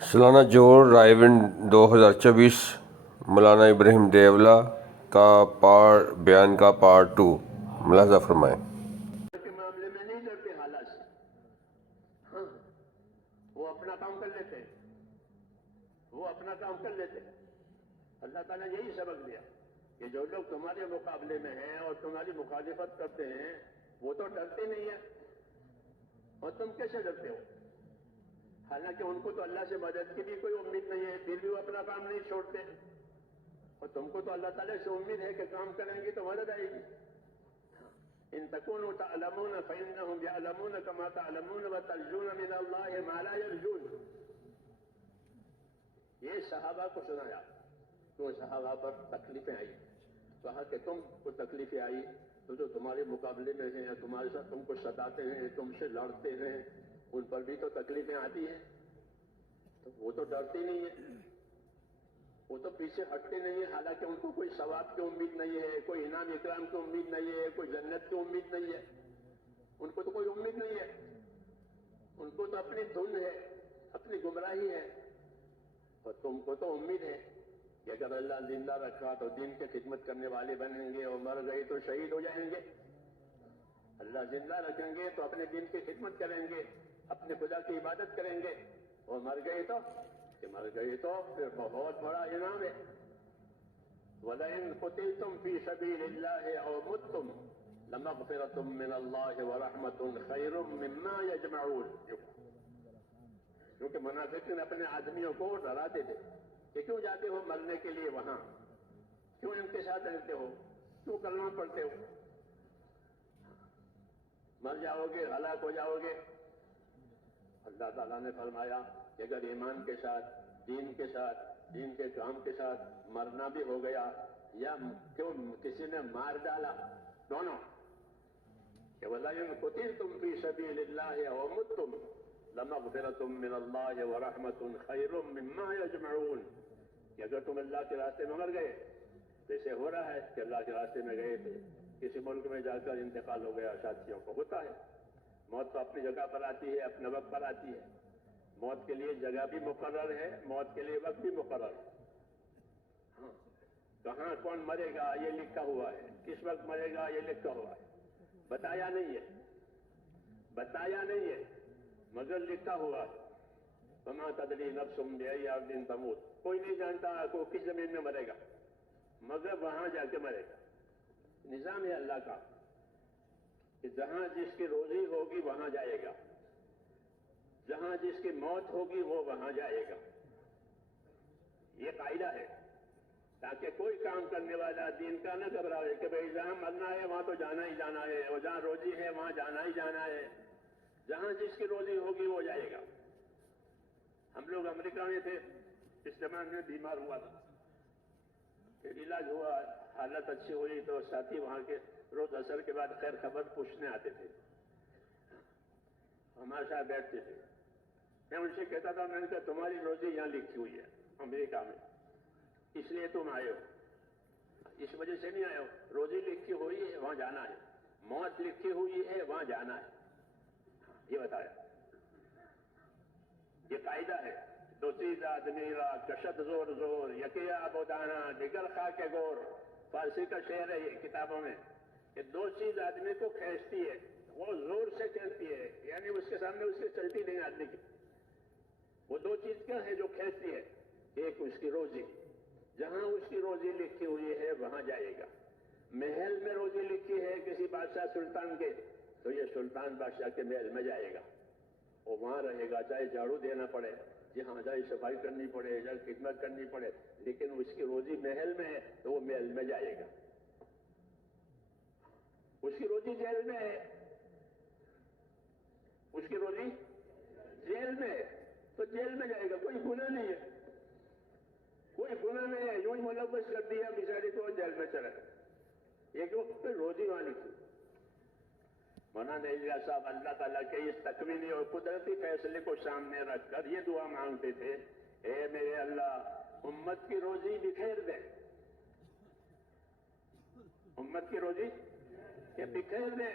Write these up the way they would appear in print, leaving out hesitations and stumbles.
سالانہ جوڑ رائے ونڈ 2024 مولانا ابراہیم دیولا کا بیان کا پارٹ 2 ملاحظہ فرمائیں۔ کے معاملے میں نہیں ڈرتے حالات سے، ہاں وہ اپنا کام کر لیتے ہیں، وہ اپنا کام کر لیتے ہیں۔ اللہ تعالیٰ یہی سبق دیا کہ جو لوگ تمہارے مقابلے میں ہیں اور تمہاری مخالفت کرتے ہیں وہ تو ڈرتے نہیں ہیں، اور تم کیسے ڈرتے ہو؟ حالانکہ ان کو تو اللہ سے مدد کی بھی کوئی امید نہیں ہے، پھر بھی وہ اپنا کام نہیں چھوڑتے، اور تم کو تو اللہ تعالیٰ سے امید ہے کہ کام کریں گے تو مدد آئے گی۔ ان تکونوا تعلمون فإنهم يعلمون كما تعلمون وترجون من الله ما لا يرجون۔ یہ صحابہ کو سنایا تو صحابہ پر تکلیفیں آئی، کہا کہ تم کو تکلیفیں آئی تو جو تمہارے مقابلے میں ہیں، تمہارے ساتھ تم کو ستاتے ہیں، تم سے لڑتے ہیں، ان پر بھی تو تکلیفیں آتی ہیں، تو وہ تو ڈرتے نہیں ہیں، وہ تو پیچھے ہٹتے نہیں ہیں، حالانکہ ان کو کوئی ثواب کی امید نہیں ہے، کوئی انعام اکرام کی امید نہیں ہے، کوئی جنت کی امید نہیں ہے، ان کو تو کوئی امید نہیں ہے، ان کو تو اپنی دھن ہے، اپنی گمراہی ہے، اور تم کو تو امید ہے کہ اگر اللہ زندہ رکھا تو دین کی خدمت کرنے والے بنیں گے، اور مر گئے تو شہید ہو جائیں گے۔ اللہ زندہ رکھیں گے تو اپنے دین کی خدمت کریں گے، اپنے خدا کی عبادت کریں گے، اور مر گئے تو پھر بہت بڑا انعام ہے۔ وَلَئِن قُتِلْتُمْ فِي سَبِيلِ اللَّهِ أَوْ مُتْتُمْ لَمَغْفِرَةٌ مِّنَ اللَّهِ وَرَحْمَةٌ خَيْرٌ مِّمَّا يَجْمَعُونَ۔ کیونکہ منافقین اپنے آدمیوں کو ڈراتے تھے کہ کیوں جاتے ہو مرنے کے لیے وہاں، کیوں ان کے ساتھ رہتے ہو، کیوں کلمہ پڑھتے ہو، مر جاؤ گے، ہلاک ہو جاؤ گے۔ اللہ تعالیٰ نے فرمایا کہ اگر ایمان کے ساتھ، دین کے ساتھ، دین کے کام کے ساتھ مرنا بھی ہو گیا، یا کیوں کسی نے مار ڈالا، دونوں کہ وَلَئِن قُتِلْتُمْ فِي سَبِيلِ اللَّهِ أَوْ مُتْتُمْ لَمَغْفِرَةٌ مِّنَ اللَّهِ وَرَحْمَةٌ خَيْرٌ مِّمَّا يَجْمَعُونَ، کہ اگر تم اللہ کے راستے میں مر گئے، جیسے ہو رہا ہے کہ اللہ کے راستے میں گئے تھے، کسی ملک میں جا کر انتقال ہو گیا، ساتھیوں کو ہوتا ہے، موت تو اپنی جگہ پر آتی ہے، اپنے وقت پر آتی ہے، موت کے لیے جگہ بھی مقرر ہے، موت کے لیے وقت بھی مقرر ہے، ہاں کہاں کون مرے گا یہ لکھا ہوا ہے، کس وقت مرے گا یہ لکھا ہوا ہے، بتایا نہیں ہے مگر لکھا ہوا ہے۔ وَمَا تَدْرِي نَفْسٌ بِأَيِّ أَرْضٍ تَمُوتُ، کوئی نہیں جانتا کو کس زمین میں مرے گا، مگر وہاں جا کے مرے گا۔ نظام ہے اللہ کا کہ جہاں جس کی روزی ہوگی وہاں جائے گا، جہاں جس کی موت ہوگی وہ وہاں جائے گا، یہ قاعدہ ہے، تاکہ کوئی کام کرنے والا دین کا نہ گھبراوے کہ بھئی جہاں مرنا ہے وہاں تو جانا ہی جانا ہے، اور جہاں روزی ہے وہاں جانا ہی جانا ہے، جہاں جس کی روزی ہوگی وہ جائے گا۔ ہم لوگ امریکہ میں تھے، اس زمان میں بیمار ہوا تھا، پھر علاج ہوا، حالت اچھی ہوئی تو ساتھی وہاں کے روز اثر کے بعد خیر خبر پوچھنے آتے تھے، ہمارے ساتھ بیٹھتے تھے، میں ان سے کہتا تھا، میں نے کہا تمہاری روزی یہاں لکھی ہوئی ہے امریکہ میں، اس لیے تم آئے ہو، اس وجہ سے نہیں آئے ہو، روزی لکھی ہوئی ہے وہاں جانا ہے، موت لکھی ہوئی ہے وہاں جانا ہے، یہ بتایا، یہ قاعدہ ہے۔ دو چیز آدمی را کشد زور زور، یکی آبودانا دیگر خاک گور، فارسی کا شعر ہے یہ کتابوں میں، کہ دو چیز آدمی کو کھینچتی ہے، وہ زور سے کھینچتی ہے، یعنی اس کے سامنے اس کی چلتی نہیں آدمی کی، وہ دو چیز کیا ہے جو کھینچتی ہے؟ ایک اس کی روزی، جہاں اس کی روزی لکھی ہوئی ہے وہاں جائے گا۔ محل میں روزی لکھی ہے کسی بادشاہ سلطان کے تو یہ سلطان بادشاہ کے محل میں جائے گا، وہ وہاں رہے گا، چاہے جھاڑو دینا پڑے، جہاں جائے صفائی کرنی پڑے، جائے خدمت کرنی پڑے، لیکن اس کی روزی محل میں ہے تو وہ محل میں جائے گا۔ اس کی روزی جیل میں ہے، اس کی روزی جیل میں ہے تو جیل میں جائے گا، کوئی گناہ نہیں ہے، کوئی گناہ نہیں ہے، یوں ہی ملوث کر دیا بیچارے کو جیل میں چلا گیا، یہ کیوں؟ پھر روزی وہاں لکھی۔ مولانا الیاس صاحب اللہ تعالیٰ کے اس تکوینی اور قدرتی فیصلے کو سامنے رکھ کر یہ دعا مانگتے تھے، اے میرے اللہ امت کی روزی بکھیر دے، امت کی روزی کہ بکھیر دے،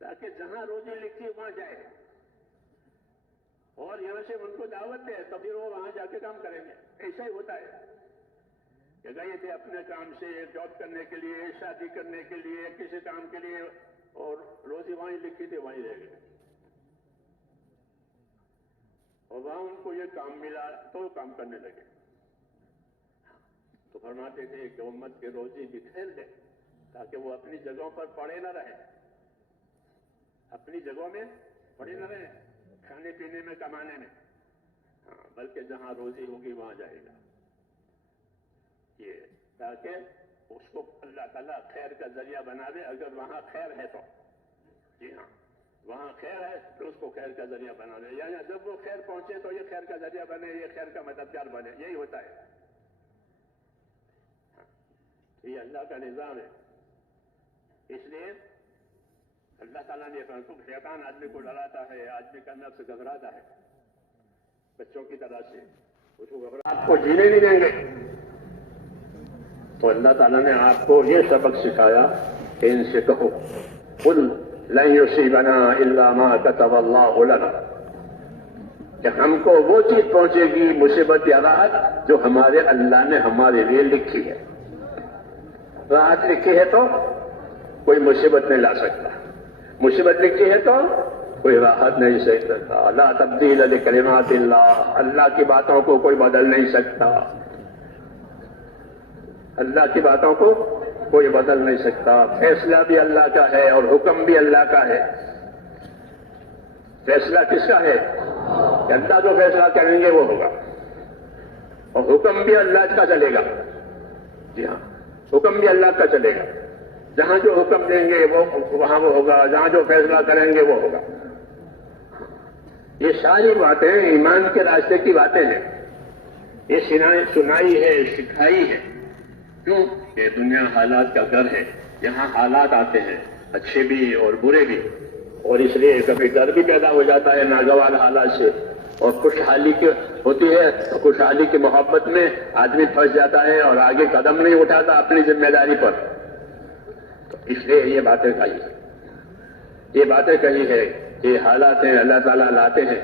تاکہ جہاں روزی لکھی وہاں جائے، اور یہاں سے ان کو دعوت دے تو پھر وہ وہاں جا کے کام کریں گے. ایسا ہی ہوتا ہے کہ گئے تھے اپنے کام سے جاب کرنے کے لیے, شادی کرنے کے لیے, کسی کام کے لیے, اور روزی وہیں لکھی تھی وہیں رہ گئے, اور وہاں ان کو یہ کام ملا تو کام کرنے لگے. تو فرماتے تھے کہ امت کے روزی بکھیر دے تاکہ وہ اپنی جگہوں پر پڑے نہ رہے, اپنی جگہوں میں پڑے نہ رہے کھانے پینے میں, کمانے میں, بلکہ جہاں روزی ہوگی وہاں جائے گا, یہ تاکہ اس کو اللہ تعالیٰ خیر کا ذریعہ بنا دے. اگر وہاں خیر ہے تو, جی ہاں, وہاں خیر ہے تو اس کو خیر کا ذریعہ بنا دے, یعنی جب وہ خیر پہنچے تو یہ خیر کا ذریعہ بنے, یہ خیر کا مددگار بنے. یہی ہوتا ہے, یہ اللہ کا نظام ہے. اس لیے اللہ تعالیٰ نے فرمایا شیطان آدمی کو ڈراتا ہے, آدمی کا نفس گھبراتا ہے بچوں کی طرح سے, اس کو گھبراہٹ کو جینے نہیں دیں گے. تو اللہ تعالیٰ نے آپ کو یہ سبق سکھایا کہ ان سے کہو قل لن یصیبنا الا ما كتب اللہ لنا, کہ ہم کو وہ چیز پہنچے گی مصیبت یا راحت جو ہمارے اللہ نے ہمارے لیے لکھی ہے. راحت لکھی ہے تو کوئی مصیبت نہیں لا سکتا, مصیبت لکھی ہے تو کوئی راحت نہیں سکتا. لا تبدیل لکلمات اللہ, اللہ کی باتوں کو کوئی بدل نہیں سکتا, اللہ کی باتوں کو کوئی بدل نہیں سکتا. فیصلہ بھی اللہ کا ہے اور حکم بھی اللہ کا ہے. فیصلہ کس کا ہے؟ کہ اللہ جو فیصلہ کریں گے وہ ہوگا, اور حکم بھی اللہ کا چلے گا. جی ہاں, حکم بھی اللہ کا چلے گا. جہاں جو حکم دیں گے وہ وہاں وہ ہوگا, جہاں جو فیصلہ کریں گے وہ ہوگا. یہ ساری باتیں ایمان کے راستے کی باتیں ہیں. یہ سنائی ہے, سکھائی ہے. کیوں؟ یہ دنیا حالات کا گھر ہے, یہاں حالات آتے ہیں اچھے بھی اور برے بھی, اور اس لیے کبھی ڈر بھی پیدا ہو جاتا ہے ناگوار حالات سے, اور خوشحالی کی ہوتی ہے تو خوشحالی کی محبت میں آدمی پھنس جاتا ہے اور آگے قدم نہیں اٹھاتا اپنی ذمہ داری پر. تو اس لیے یہ باتیں کہی ہے, یہ باتیں کہی ہے کہ حالات ہیں اللہ تعالیٰ لاتے ہیں,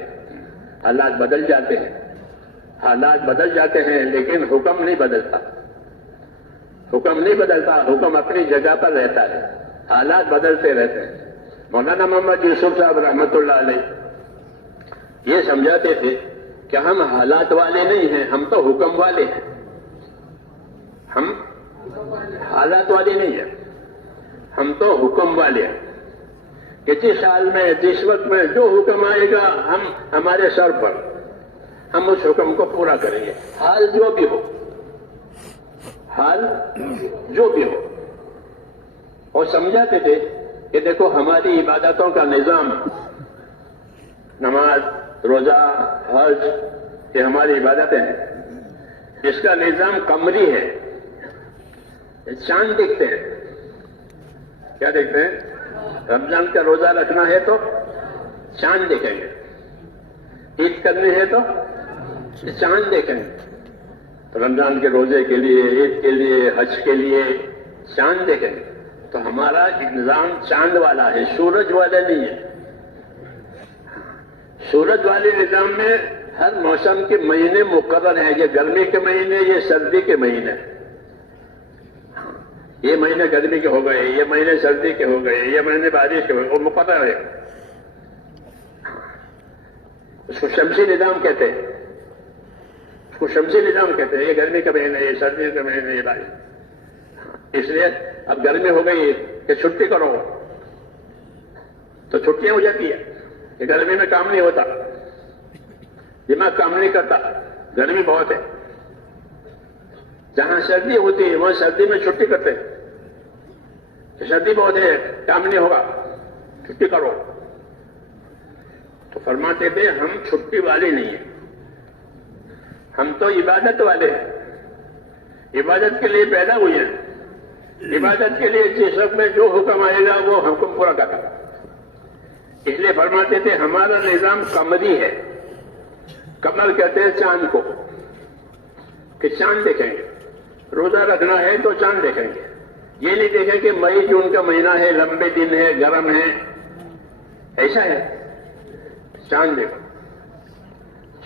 حالات بدل جاتے ہیں, حالات بدل جاتے ہیں لیکن حکم نہیں بدلتا. حکم نہیں بدلتا, حکم اپنی جگہ پر رہتا ہے, حالات بدلتے رہتے ہیں. مولانا محمد یوسف صاحب رحمۃ اللہ علیہ یہ سمجھاتے تھے کہ ہم حالات والے نہیں ہیں, ہم تو حکم والے ہیں. ہم حالات والے نہیں ہیں, ہم تو حکم والے ہیں. کہ جس حال میں جس وقت میں جو حکم آئے گا ہم ہمارے سر پر, ہم اس حکم کو پورا کریں گے, حال جو بھی ہو, حال جو بھی ہو. اور سمجھاتے تھے کہ دیکھو ہماری عبادتوں کا نظام, نماز, روزہ, حج, یہ ہماری عبادتیں ہیں. اس کا نظام قمری ہے, چاند دیکھتے ہیں. کیا دیکھتے ہیں؟ رمضان کا روزہ رکھنا ہے تو چاند دیکھیں گے, عید کرنی ہے تو چاند دیکھیں گے. تو رمضان کے روزے کے لیے, عید کے لیے, حج کے لیے چاند دیکھیں گے. تو ہمارا نظام چاند والا ہے, سورج والا نہیں ہے. سورج والے نظام میں ہر موسم کے مہینے مقرر ہیں. یہ گرمی کے مہینے, یہ سردی کے مہینے, یہ مہینے گرمی کے ہو گئے, یہ مہینے سردی کے ہو گئے, یہ مہینے بارش کے ہو گئے, وہ مقرر ہے. اس کو شمسی نظام کہتے ہیں, اس کو شمسی نظام کہتے ہیں. یہ گرمی کا مہینے, یہ سردی کا مہینے, یہ بارش. اس لیے اب گرمی ہو گئی کہ چھٹی کرو تو چھٹیاں ہو جاتی ہے. کہ گرمی میں کام نہیں ہوتا, دماغ کام نہیں کرتا, گرمی بہت ہے. جہاں سردی ہوتی ہے وہاں سردی میں چھٹی کرتے ہیں کہ سردی بہت ہے, کام نہیں ہوگا, چھٹی کرو. تو فرماتے تھے ہم چھٹی والے نہیں ہیں, ہم تو عبادت والے ہیں. عبادت کے لیے پیدا ہوئے ہیں. عبادت کے لیے جس وقت میں جو حکم آئے گا وہ حکم پورا کرے گا. اس لیے فرماتے تھے ہمارا نظام قمری ہے. قمر کہتے ہیں چاند کو, کہ چاند دیکھیں گے. روزہ رکھنا ہے تو چاند دیکھیں گے. یہ نہیں دیکھیں کہ مئی جون کا مہینہ ہے, لمبے دن ہے, گرم ہے, ایسا ہے. چاند دیکھو,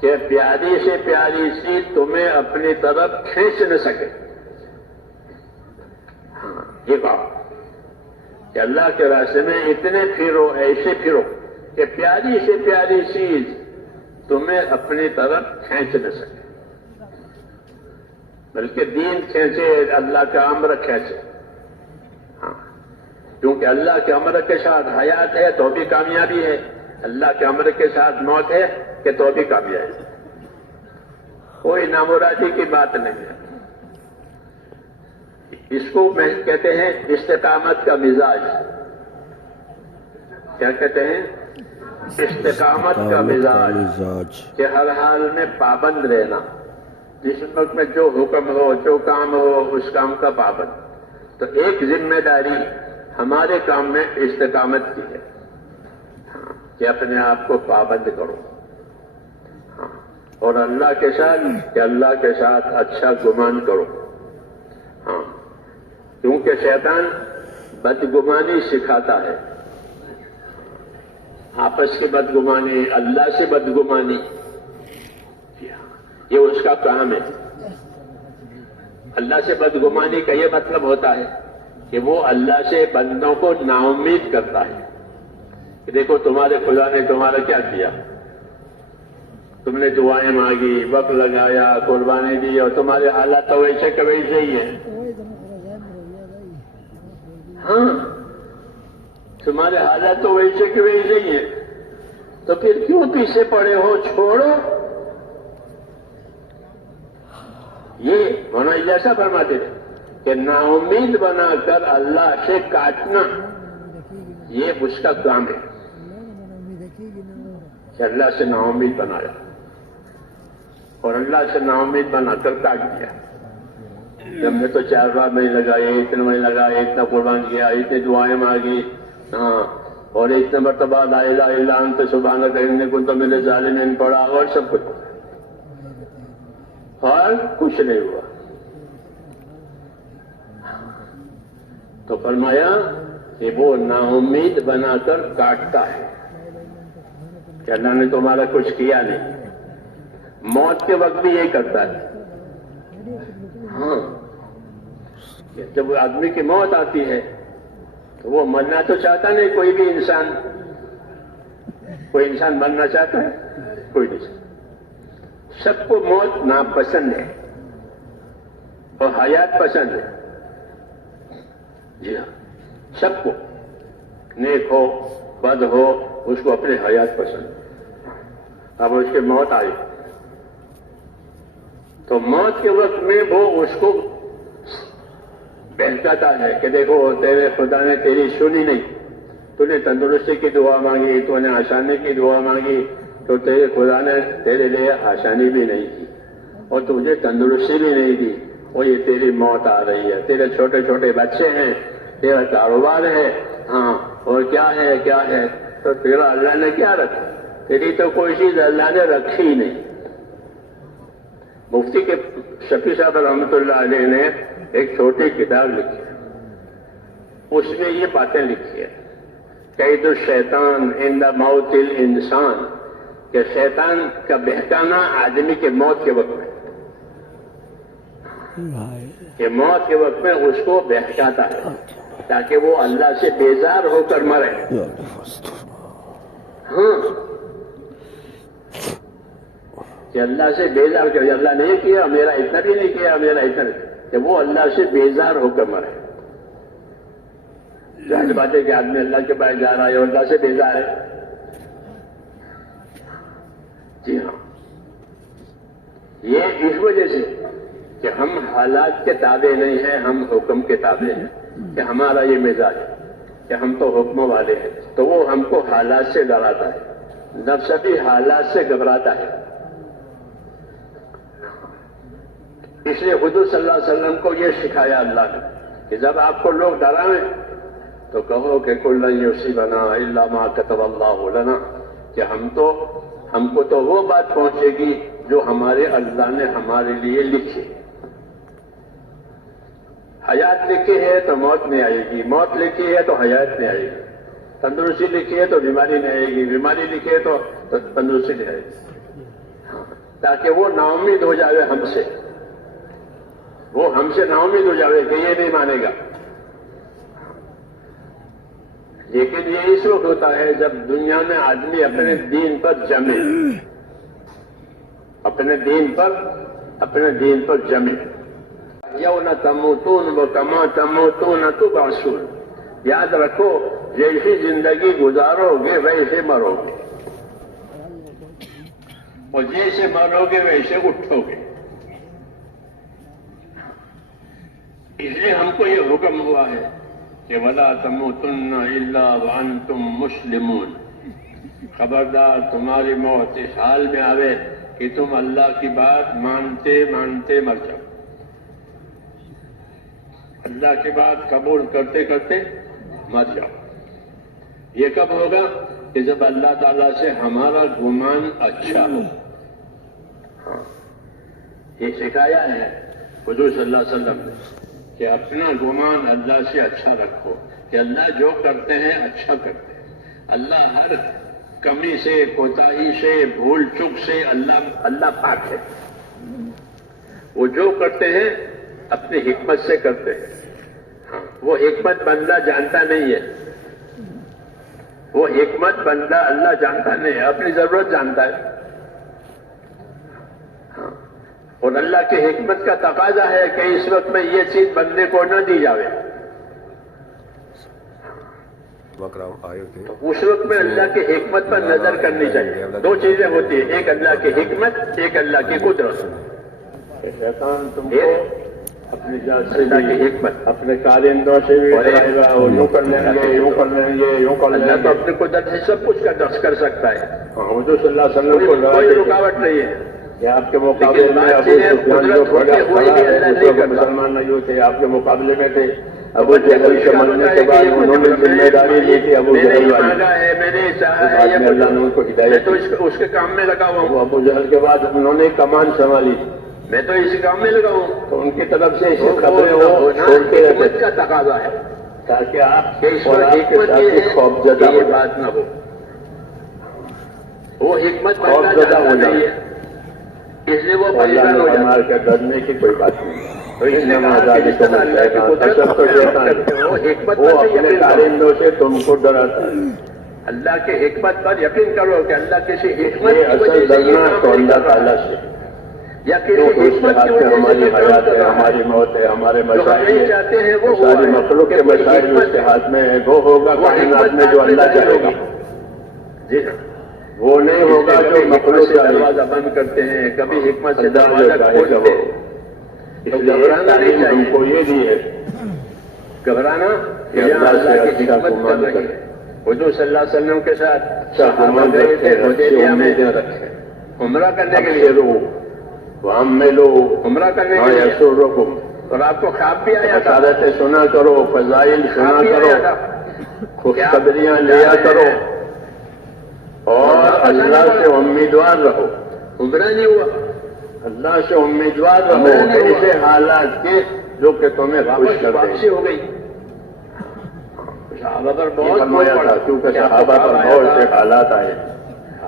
کہ پیاری سے پیاری چیز تمہیں اپنی طرف کھینچ نہ سکے. ہاں یہ کہا کہ اللہ کے راستے میں اتنے پھرو، ایسے پھرو کہ پیاری سے پیاری چیز تمہیں اپنی طرف کھینچ نہ سکے، بلکہ دین کھینچے، اللہ کا امر کھینچے. ہاں کیونکہ اللہ کے امر کے ساتھ حیات ہے تو بھی کامیابی ہے، اللہ کے امر کے ساتھ موت ہے کہ تو بھی کامیابی ہے. کوئی نامرادی کی بات نہیں ہے. اس کو میں کہتے ہیں استقامت کا مزاج. کیا کہتے ہیں؟ استقامت کا مزاج، کہ ہر حال میں پابند رہنا. جس وقت میں جو حکم ہو، جو کام ہو، اس کام کا پابند. تو ایک ذمہ داری ہمارے کام میں استقامت کی ہے کہ اپنے آپ کو پابند کرو. ہاں اور اللہ کے ساتھ، کہ اللہ کے ساتھ اچھا گمان کرو. ہاں کیونکہ شیطان بدگمانی سکھاتا ہے. آپس کی بدگمانی، اللہ سے بدگمانی، یہ اس کا کام ہے. اللہ سے بدگمانی کا یہ مطلب ہوتا ہے کہ وہ اللہ سے بندوں کو نا امید کرتا ہے کہ دیکھو تمہارے خدا نے تمہارا کیا کیا، تم نے دعائیں مانگی، وقت لگایا، قربانی دی، اور تمہارے حالات تو ویسے کہ ویسے ہی ہیں. ہاں تمہارے حالات تو ویسے کہ ویسے ہی ہیں، تو پھر کیوں پیچھے پڑے ہو؟ چھوڑو. یہ مولانا ایسا فرماتے تھے کہ نا امید بنا کر اللہ سے کاٹنا یہ اس کا کام ہے. کہ اللہ سے نا امید بنایا اور اللہ سے نا امید بنا کر کاٹ دیا. جب نے تو 4 بار نہیں لگائے، اتنے نہیں لگائے، اتنا قربان کیا، اتنی دعائیں مانگی، ہاں اور اتنے مرتبہ لا الہ الا انت سبحانک انی کنت من الظالمین پڑھا، اور سب کچھ، اور کچھ نہیں ہوا. تو فرمایا کہ وہ نا امید بنا کر کاٹتا ہے کہ اللہ نے تمہارا کچھ کیا نہیں. موت کے وقت بھی یہی کرتا ہے. ہاں جب آدمی کی موت آتی ہے تو وہ مرنا تو چاہتا نہیں. کوئی انسان مرنا چاہتا ہے؟ کوئی نہیں. سب کو موت ناپسند ہے اور حیات پسند ہے. جی ہاں سب کو، نیک ہو بد ہو، اس کو اپنے حیات پسند. اب اس کی موت آئی تو موت کے وقت میں وہ اس کو بہکاتا ہے کہ دیکھو تیرے خدا نے تیری سنی نہیں، تو نے تندرستی کی دعا مانگی، تو نے آسانی کی دعا مانگی، تو تیرے خدا نے تیرے لیے آسانی بھی نہیں کی اور تجھے تندرستی بھی نہیں دی، اور یہ تیری موت آ رہی ہے. تیرے چھوٹے چھوٹے بچے ہیں، تیرا کاروبار ہے، ہاں اور کیا ہے، تو تیرا اللہ نے کیا رکھا؟ تیری تو کوئی چیز اللہ نے رکھی ہی نہیں. مفتی کے شفیع صاحب رحمۃ اللہ علیہ نے ایک چھوٹی کتاب لکھی ہے، اس میں یہ باتیں لکھی ہے. قید الشیطان عند موت الانسان، کہ شیطان کا بہکانا آدمی کے موت کے وقت میں، کہ موت کے وقت میں اس کو بہکاتا ہے تاکہ وہ اللہ سے بیزار ہو کر مرے. ہاں کہ اللہ سے بیزار کر، اللہ نے یہ کیا، میرا اتنا بھی نہیں کیا، میرا اتنا نہیں، کہ وہ اللہ سے بیزار ہو کر مرے. ظاہر بات ہے کہ آدمی اللہ کے پاس جا رہا ہے اور اللہ سے بیزار ہے. جی ہاں یہ اس وجہ سے کہ ہم حالات کے تابع نہیں ہیں، ہم حکم کے تابع ہیں. کہ ہمارا یہ مزاج ہے کہ ہم تو حکموں والے ہیں، تو وہ ہم کو حالات سے ڈراتا ہے. نفس بھی حالات سے گھبراتا ہے. اس لیے حضور صلی اللہ علیہ وسلم کو یہ سکھایا اللہ نے کہ جب آپ کو لوگ ڈرائیں تو کہو کہ کل لن یصیبنا الا ما كتب اللہ لنا، کہ ہم کو تو وہ بات پہنچے گی جو ہمارے اللہ نے ہمارے لیے لکھی. حیات لکھی ہے تو موت نہیں آئے گی، موت لکھی ہے تو حیات نہیں آئے گی. تندرستی لکھی ہے تو بیماری نہیں آئے گی، بیماری لکھی ہے تو تندرستی نہیں آئے گی. تاکہ وہ نا امید ہو جاوے ہم سے، وہ ہم سے نا امید ہو جاوے کہ یہ نہیں مانے گا. لیکن یہ اس وقت ہوتا ہے جب دنیا میں آدمی اپنے دین پر جمے، اپنے دین پر جمے. یوم تموتون وکما تموتون تبعثون. یاد رکھو جیسی زندگی گزارو گے ویسے مرو گے، اور جیسے مرو گے ویسے اٹھو گے. اس لیے ہم کو یہ حکم ہوا ہے کہ وَلَا تَمُوتُنَّ إِلَّا وَأَنْتُمْ مُسْلِمُونَ. خبردار تمہاری موت اس حال میں آوے کہ تم اللہ کی بات مانتے مانتے مر جاؤ، اللہ کی بات قبول کرتے کرتے مر جاؤ. یہ کب ہوگا؟ کہ جب اللہ تعالیٰ سے ہمارا گمان اچھا ہو. ہاں، یہ سکھایا ہے حضور صلی اللہ علیہ وسلم نے کہ اپنا گمان اللہ سے اچھا رکھو، کہ اللہ جو کرتے ہیں اچھا کرتے ہیں. اللہ ہر کمی سے، کوتاہی سے، بھول چک سے اللہ پاک ہے. وہ جو کرتے ہیں اپنی حکمت سے کرتے ہیں. ہاں، وہ حکمت بندہ جانتا نہیں ہے، وہ حکمت بندہ اللہ جانتا نہیں ہے، اپنی ضرورت جانتا ہے. ہاں، اور اللہ کی حکمت کا تقاضا ہے کہ اس وقت میں یہ چیز بندے کو نہ دی جاوے. مکرام آئے تھے اس وقت میں اللہ کی حکمت پر نظر کرنی چاہیے. دو چیزیں ہوتی ہیں، ایک اللہ کی حکمت، ایک اللہ کی قدرت. شیطان تم کو اپنی ذات سے اللہ کی حکمت اپنے کارندوں سے بھی کرائے گا، اور یوں کر لیں گے، یوں کر لیں گے، یوں کر لیں گے. اللہ تو اپنی قدرت سے سب کچھ کر سکتا ہے. حضور صلی اللہ علیہ وسلم کو کوئی رکاوٹ نہیں ہے کہ آپ کے مقابلے میں ابو سفیان جو مسلمان نہیں ہوتے، آپ کے مقابلے میں تھے. ابو جہل کے مرنے کے بعد انہوں نے ذمہ داری لی تھی ابو جہل والی. میں نے چاہا ہے اللہ نے ان کو ہدایت تو اس کے کام میں لگا ہوا ہوں. ابو جہل کے بعد انہوں نے کمان سنبھالی، میں تو اسی کام میں لگا ہوں. تو ان کی طرف سے ایسی خبریں ہو چھوڑتے حکمت کا تقاضا ہے تاکہ آپ اور آپ کے ساتھی خوفزدہ یہ بات نہ ہو. وہ حکمت خوفزدہ ہو جائے، اس لیے وہ پریشان ہو جائے کہ ڈرنے کی کوئی بات نہیں. تو اس لیے وہ اپنے کارندوں سے تم کو ڈراتا ہے. اللہ کے حکمت پر یقین کرو کہ اللہ کسی حکمت کی وجہ سے تو اللہ تعالیٰ سے یا کسی حکمت کی وجہ سے ہماری حیات ہے، ہماری موت ہے، ہمارے مسائل چاہتے ہیں، وہ ساری مخلوق کے مسائل اس کے ہاتھ میں ہے. وہ ہوگا کائنات میں جو اللہ چاہے گا. جی ہاں، وہ نہیں ہوگا جو مخلوق سے دروازہ بند کرتے ہیں، کبھی حکمت سے دروازہ کھولتے ہیں. گھبرانا نہیں چاہیے. ہم کو یہ بھی ہے گھبرانا کہ اللہ کی حکمت کر رہی ہے. حضور صلی اللہ علیہ وسلم کے ساتھ صحابہ گئے تھے حدیبیہ میں عمرہ کرنے کے لیے. وہاں میں لو عمرہ کرنے کے لیے، اور آپ کو خواب بھی آیا تھا. بشارتیں سنا کرو، فضائل سنا کرو، خوشخبریاں لیا کرو، اور اللہ سے امیدوار رہو. عمرہ نہیں ہوا، اللہ سے امیدوار رہو ایسے حالات کے جو کہ تمہیں خوش کر دیں. ہو گئی صحابہ پر بہت فرمایا تھا، کیونکہ صحابہ پر بہت سے حالات آئے.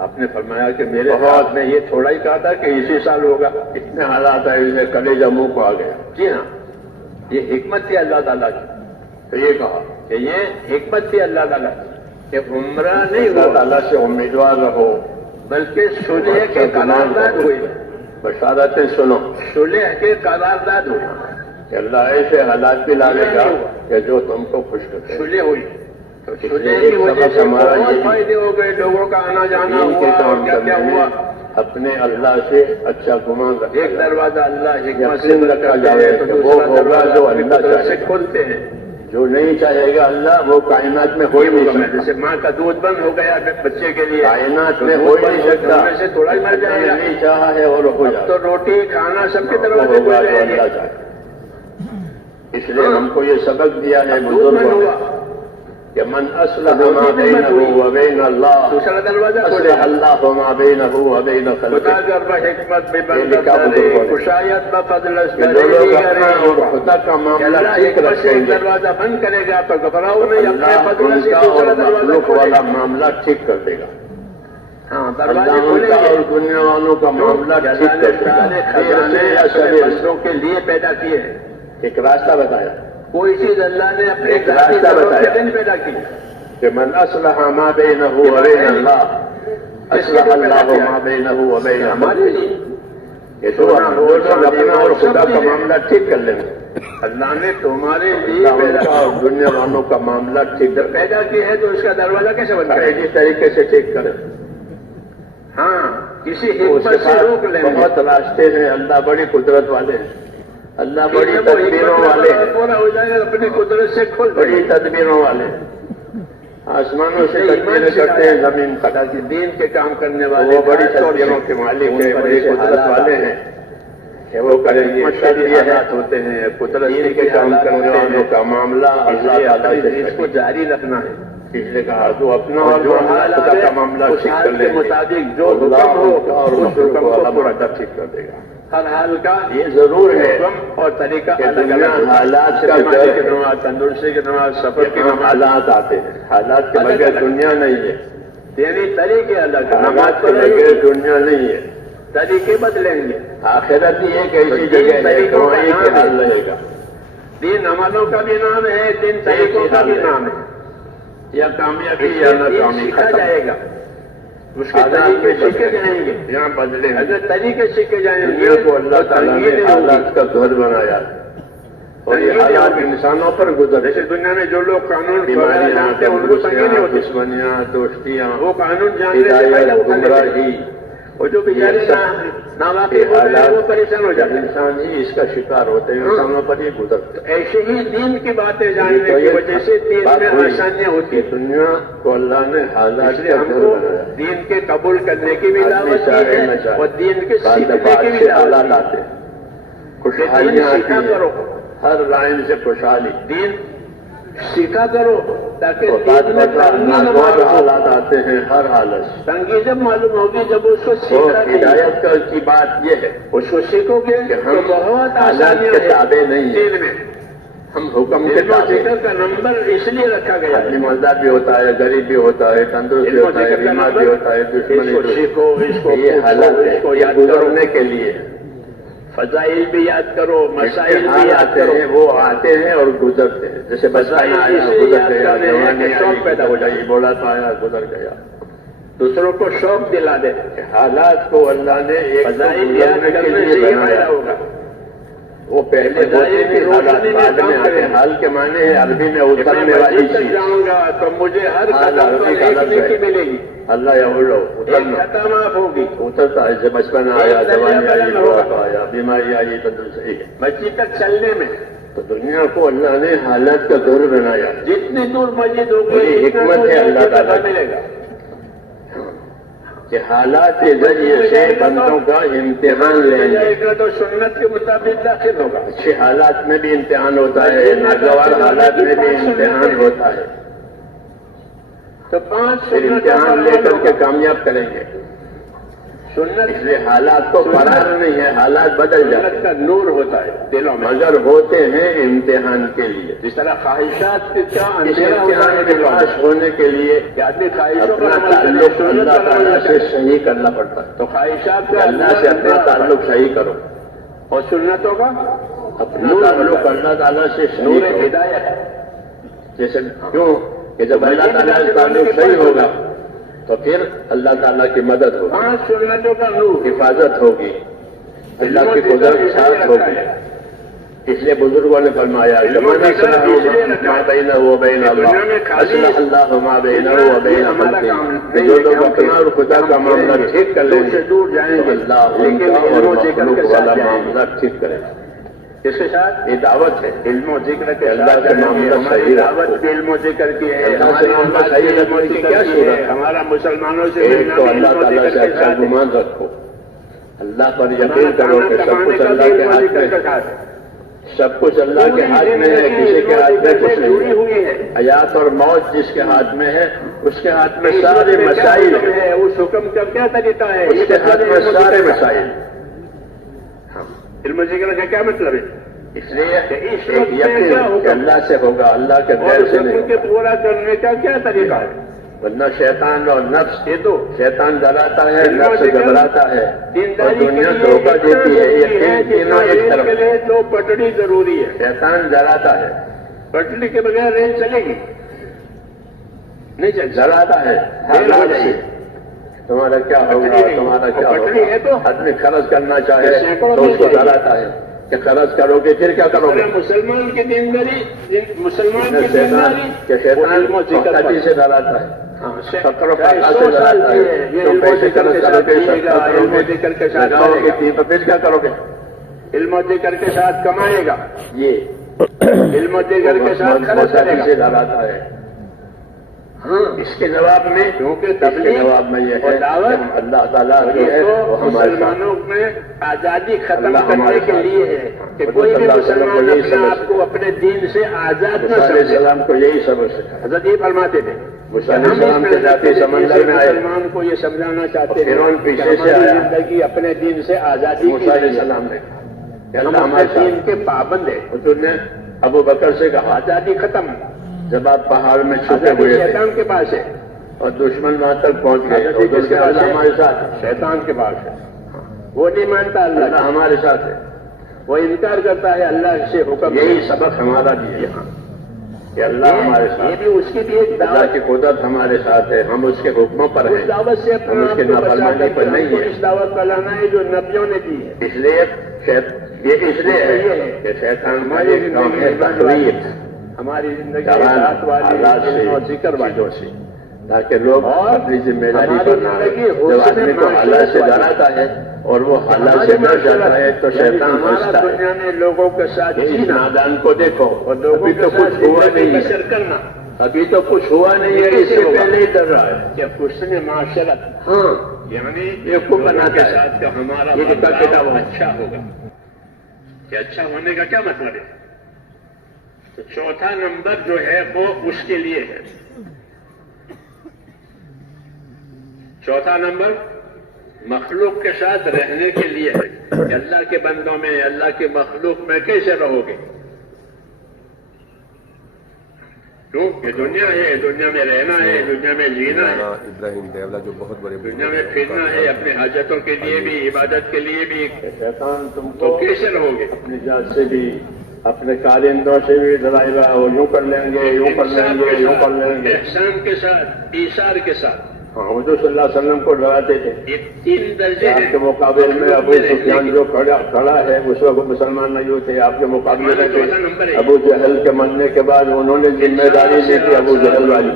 آپ نے فرمایا کہ میرے بہت میں یہ تھوڑا ہی کہا تھا کہ اسی سال ہوگا، اتنے حالات آئے جسے کلیجہ منہ کو آ گیا. جی ہاں، یہ حکمت تھی اللہ تعالیٰ کی. تو یہ کہا کہ یہ حکمت تھی اللہ تعالیٰ کی کہ عمرہ نہیں ہوا. اللہ تعالیٰ سے امیدوار رہو، بلکہ صلح کے قرارداد ہوئے. بشارتیں سنو، صلح کے قرارداد ہوئے کہ اللہ ایسے حالات بھی لا لے گا کہ جو تم کو خوش کرتے. صلح ہوئی، صلح کی وجہ سے بہت فائدے ہو گئے، لوگوں کا آنا جانا ہوا، اور کیا کیا ہوا. اپنے اللہ سے اچھا گمان رکھا. ایک دروازہ اللہ حکمت سے رکھا جائے تو وہ ہوگا جو اللہ سے کھولتے ہیں. جو نہیں چاہے گا اللہ وہ کائنات میں ہو ہی نہیں سکتا. جیسے ماں کا دودھ بند ہو گیا بچے کے لیے، کائنات میں ہو ہی نہیں سکتا. سے تھوڑا ہی مر جائے گا. نہیں چاہا ہے اور ہو جائے. تو روٹی کھانا سب کے دروازے کھل جائیں گے. اس لیے ہم کو یہ سبق دیا ہے بزرگوں نے کہ من اصلح ما بینہ وبین اللہ دوسرا دروازہ کھولے اللہ ما بینہ وبین خلقہ. حکمت کشایت بفضل خدا کا معاملہ ٹھیک رکھیں گے. دروازہ بند کرے گا تو گھبراؤ نہیں، اپنے فضل سے دوسرا دروازہ والا معاملہ ٹھیک کر دے گا. ہاں دروازے کھولیں گے اور دنیا والوں کا معاملہ سارے خزانے اپنے بندوں کے لیے پیدا کیے ہیں. ایک راستہ بتایا. کوئی چیز اللہ نے اپنے راستہ بتایا نہیں پیدا کی کہ من اصلح ما بینہ وبین اللہ اصلح اللہ ما بینہ وبین ہمارے لیے. یہ تو اپنا اور خدا کا معاملہ ٹھیک کر لیں گے. اللہ نے تمہارے لیے اور دنیا والوں کا معاملہ ٹھیک کر پیدا کیا ہے تو اس کا دروازہ کیسے بنتا ہے؟ جس طریقے سے ٹھیک کرے. ہاں کسی حکمت سے روک لیں. بہت راستے ہیں. اللہ بڑی قدرت والے ہیں. اللہ بڑی تدبیروں والے ہیں. پورا ہو جائے گا اپنی قدرت سے کھول. بڑی تدبیروں والے ہیں. آسمانوں سے تدبیریں کرتے ہیں زمین خدا کی دین کے کام کرنے والے. وہ بڑی تدبیروں کے مالک ہیں. بڑی قدرت والے ہیں کہ وہ کریں گے. حالات ہوتے ہیں قدرت کے کام کرنے والوں کا معاملہ اللہ تعالیٰ اس کو جاری رکھنا ہے. اس نے کہا تو اپنا اور جو خدا کا معاملہ ٹھیک کر لیں مطابق جو حکم ہو اور اس حکم کو پورا ٹھیک کر دے گا. ہر حال کا یہ ضرور ہے اور طریقہ الگ الگ حالات کا کے نماز تندرستی کے نماز سفر کے حالات آتے ہیں. حالات کے بغیر دنیا نہیں ہے. یعنی طریقے الگ نماز کے بغیر دنیا نہیں ہے. طریقے بدلیں گے. آخرت ہی ایک ایسی جگہ ہے جہاں ایک حال رہے گا. دین عملوں کا بھی نام ہے دین طریقوں کا بھی نام ہے. یا کامیابی یا ناکامی سیکھا جائے گا. اس کے طریقے سیکھے جائیں گے. یہاں بدلے اگر طریقے سیکھے جائیں گے تو اللہ تعالیٰ نے حالات کا گھر بنایا اور یہ حالات انسانوں پر گزر. جیسے دنیا میں جو لوگ قانون جانتے ہیں ان کو تنگی نہیں ہوتی. دشمنیاں دوستیاں وہ قانون جاننے سے گمراہی اور جو بیچارے ناواقف وہ پریشان ہو جاتے ہیں. انسان ہی اس کا شکار ہوتے ہیں. انسانوں پر ہی گزرتے. ایسے ہی دین کی باتیں جاننے کی وجہ سے دین میں آسانیاں ہوتی ہیں. دنیا کو اللہ نے حالات کا گھر بنایا. دین کے قبول کرنے کی بھی دعوت ہے اور دین کے سیکھنے کی بھی دعوت آتے ہیں. خوشحالیاں سیکھا کرو. ہر لائن سے خوشحالی. دین سیکھا کرو تاکہ حالات آتے ہیں. ہر حالت تنگی جب معلوم ہوگی جب اس کو سیکھا. ہدایت کی بات یہ ہے اس کو سیکھو گے کہ ہم بہت حالات کے تابع نہیں ہیں. ہم حکم کے ذکر کا نمبر اس لیے رکھا گیا. مالدار بھی ہوتا ہے غریب بھی ہوتا ہے تندرست بھی ہوتا ہے بیمار بھی ہوتا ہے. دشمنی کو سیکھو. اس کو یہ حالات کو یاد کرنے کے لیے فضائل بھی یاد کرو. مسائل بھی یاد کرو. وہ آتے ہیں اور گزرتے ہیں. جیسے بچپن آیا گزر گیا. جوانی شوق پیدا ہو جائے. بولا تو آیا گزر گیا. دوسروں کو شوق دلا دے. حالات کو اللہ نے ایک فضائل یاد کرنے سے ہی پیدا ہوگا. وہ پہلے ہوتے ہیں حالات بعد میں آتے ہیں. حال کے معنی ہے عربی میں اترنے والی چیز. جاؤں گا تو مجھے ہر قدم پر ایک نیکی ملے گی. اللہ یا خطا معاف ہوگی. اترتا ہے. بچپن آیا جوانی آئی بڑھاپا آیا بیماری آئی تندرستی ہے. مسجد تک چلنے میں تو دنیا کو اللہ نے حالات کا گھر بنایا. جتنی دور مسجد ہوگی حکمت ہے اللہ تعالیٰ ملے گا کہ حالات کے ذریعے سے بندوں کا امتحان لیں گے. تو سنت کے مطابق داخل ہوگا. اچھے حالات میں بھی امتحان ہوتا ہے. ناگوار حالات میں بھی امتحان ہوتا ہے. تو 5 امتحان لے کر کے کامیاب کریں گے. سنت اس لیے حالات کو فرار نہیں ہے. حالات بدل جاتے ہیں. کا نور ہوتا ہے دلوں میں مگر ہوتے ہیں امتحان کے لیے. جس طرح خواہشات کا امتحان کے پاس ہونے کے لیے آدمی اپنا تعلق اللہ تعالیٰ سے صحیح کرنا پڑتا ہے. تو خواہشات کا اللہ سے اپنا تعلق صحیح کرو اور سنتوں کا اپنا تعلق اللہ تعالیٰ سے نور ہدایت. جیسے کیوں کہ جب اللہ تعالیٰ سے تعلق صحیح ہوگا تو پھر اللہ تعالیٰ کی مدد ہوگی. 5 سنتوں کا نور حفاظت ہوگی. اللہ کی قدرت ساتھ ہوگی. اس لیے بزرگوں نے فرمایا جو لوگ اپنا اور خدا کا معاملہ ٹھیک کر لیں گے دور جائیں گے. اللہ معاملہ ٹھیک کرے. اس کے ساتھ یہ دعوت ہے علم و ذکر کے. اللہ کا معاملہ صحیح دعوت علم و ذکر کی ہے. کیا صورت ہے ہمارا مسلمانوں سے تو اللہ تعالیٰ سے اچھا گمان رکھو. اللہ پر یقین کرو کہ سب کچھ اللہ کے ہاتھ میں ہے. سب کچھ اللہ کے ہاتھ میں ہے. کسی کے ہاتھ میں کچھ نہیں ہوئی ہے. حیات اور موت جس کے ہاتھ میں ہے اس کے ہاتھ میں سارے مسائل ہے. اس حکم کا کیا طریقہ ہے اس کے ہاتھ میں سارے مسائل. علم و ذکر کا کیا مطلب ہے؟ اس لیے یقین کہ اللہ سے ہوگا. اللہ کے غیر سے نہیں. پورا کرنے کا کیا طریقہ ہے ورنہ شیطان اور نفس یہ تو شیطان ڈراتا ہے، نفس گھبراتا ہے اور دنیا دھوکہ دیتی ہے. یہ تینوں ایک طرف. تو پٹڑی ضروری ہے. شیطان ڈراتا ہے، پٹڑی کے بغیر ریل چلے گی نہیں چل. ڈراتا ہے تمہارا کیا ہوگا، تمہارا کیا ہوگا. آدمی خرچ کرنا چاہے تو اس کو ڈراتا ہے کہ خرچ کرو گے پھر کیا کرو گے. مسلمان کی دینداری، مسلمان کی دینداری کہ شیطان مقتدی سے ڈراتا ہے، فقر و فاقہ سے ڈراتا ہے. تم پیسے خرچ کرو گے، علم و ذکر کے ساتھ کرو گے تو پھر کیا کرو گے. علم و ذکر کے ساتھ کمائے گا، یہ علم و ذکر کے ساتھ خرچ کرے گا سے ڈراتا ہے. ہاں اس کے جواب میں کیونکہ تبلیغ جواب میں یہ ہے دعوت اللہ تعالیٰ کی ہے، مسلمانوں میں آزادی ختم کرنے کے لیے ہے کہ کوئی بھی مسلمان اپنے آپ کو اپنے دین سے آزاد نہ سمجھے. السلام کو یہی سبق سکھا. حضرت یہ فرماتے تھے مسلمان کے ذاتی سمندر میں آئے، مسلمان کو یہ سمجھانا چاہتے ہیں پیچھے سے زندگی اپنے دین سے آزادی کی. السلام نے ہم ہمارے دین کے پابند ہیں. حضور نے ابو بکر سے کہا آزادی ختم جب آپ پہاڑ میں چھپے ہوئے شیطان کے پاس ہے اور دشمن وہاں تک پہنچ گئے تو کس کے پاس ہے؟ ہمارے ساتھ. شیطان کے پاس ہے، وہ نہیں مانتا اللہ ہمارے ساتھ ہے، وہ انکار کرتا ہے اللہ سے حکم. یہی سبق ہمارا بھی ہے کہ اللہ ہمارے ساتھ. یہ بھی اس کی بھی ایک اللہ کی قدرت ہمارے ساتھ ہے، ہم اس کے حکموں پر ہیں، دعوت سے ہم اس کے نافرمانی پر نہیں ہے. اس دعوت کا لانا ہے جو نبیوں نے دی ہے. اس لیے یہ اس لیے ہے کہ شیطان ہمارے کام ہے تقریر ہماری زندگی حالات سے اور ذکر والوں سے، تاکہ لوگ اپنی ذمہ داری پر نہ آئے. جب آدمی کو حالات سے ڈراتا ہے اور وہ حالات سے ڈر جاتا ہے تو شیطان ہنستا ہے. دنیا میں لوگوں کے ساتھ اس نادان کو دیکھو اور ابھی تو کچھ ہوا نہیں ہے، ابھی تو کچھ ہوا نہیں ہے، اس سے پہلے ہی ڈر رہا ہے کہ حسن معاشرت ہاں یعنی ایک کو بناتا ہے کہ ہمارا کتاب اچھا ہوگا. کہ اچھا ہونے کا کیا مطلب ہے؟ تو چوتھا نمبر جو ہے وہ اس کے لیے ہے. چوتھا نمبر مخلوق کے ساتھ رہنے کے لیے ہے کہ اللہ کے بندوں میں، اللہ کی مخلوق میں کیسے رہو گے. کیونکہ دنیا ہے، دنیا میں رہنا ہے، دنیا میں جینا ہے. ابراہیم دیولا جو بہت بڑے دنیا میں پھرنا ہے اپنے حاجتوں کے لیے بھی، عبادت کے لیے بھی. شیطان تم کو کیسے رہو گے؟ اپنی ذات سے بھی، اپنے کارندوں سے بھی ڈرائے گا، وہ یوں کر لیں گے، یوں کر لیں گے، یوں کر لیں گے. احسان کے ساتھ، ایثار کے ساتھ. ہاں حضور صلی اللہ علیہ وسلم کو ڈراتے تھے. یہ 3 درجے آپ کے مقابلے میں ابو سفیان جو کھڑا ہے اس وقت مسلمان نہیں تھے. آپ کے مقابلے میں ابو جہل کے مرنے کے بعد انہوں نے ذمہ داری لی تھی ابو جہل والی.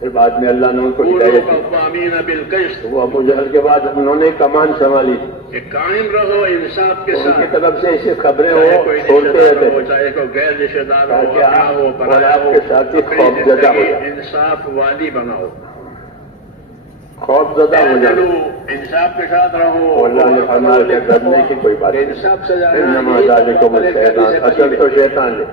پھر بعد میں اللہ نے ان کو ہدایت دی. وہ ابو جہل کے بعد انہوں نے کمان سنبھالی کہ قائم رہو انصاف کے ساتھ. ان کی طرف سے ایسی خبریں ہو چھوڑتے رہتے چاہے کوئی غیر رشتے دار ہو، آپ کے ساتھ ہی خوف زدہ ہو جائے. انصاف والی بناؤ، خوف زدہ ہو جائے، انصاف کے ساتھ رہو. اللہ نے فرمایا کہ ڈرنے کی کوئی بات نہیں. انصاف سے اصل تو شیطان ہے،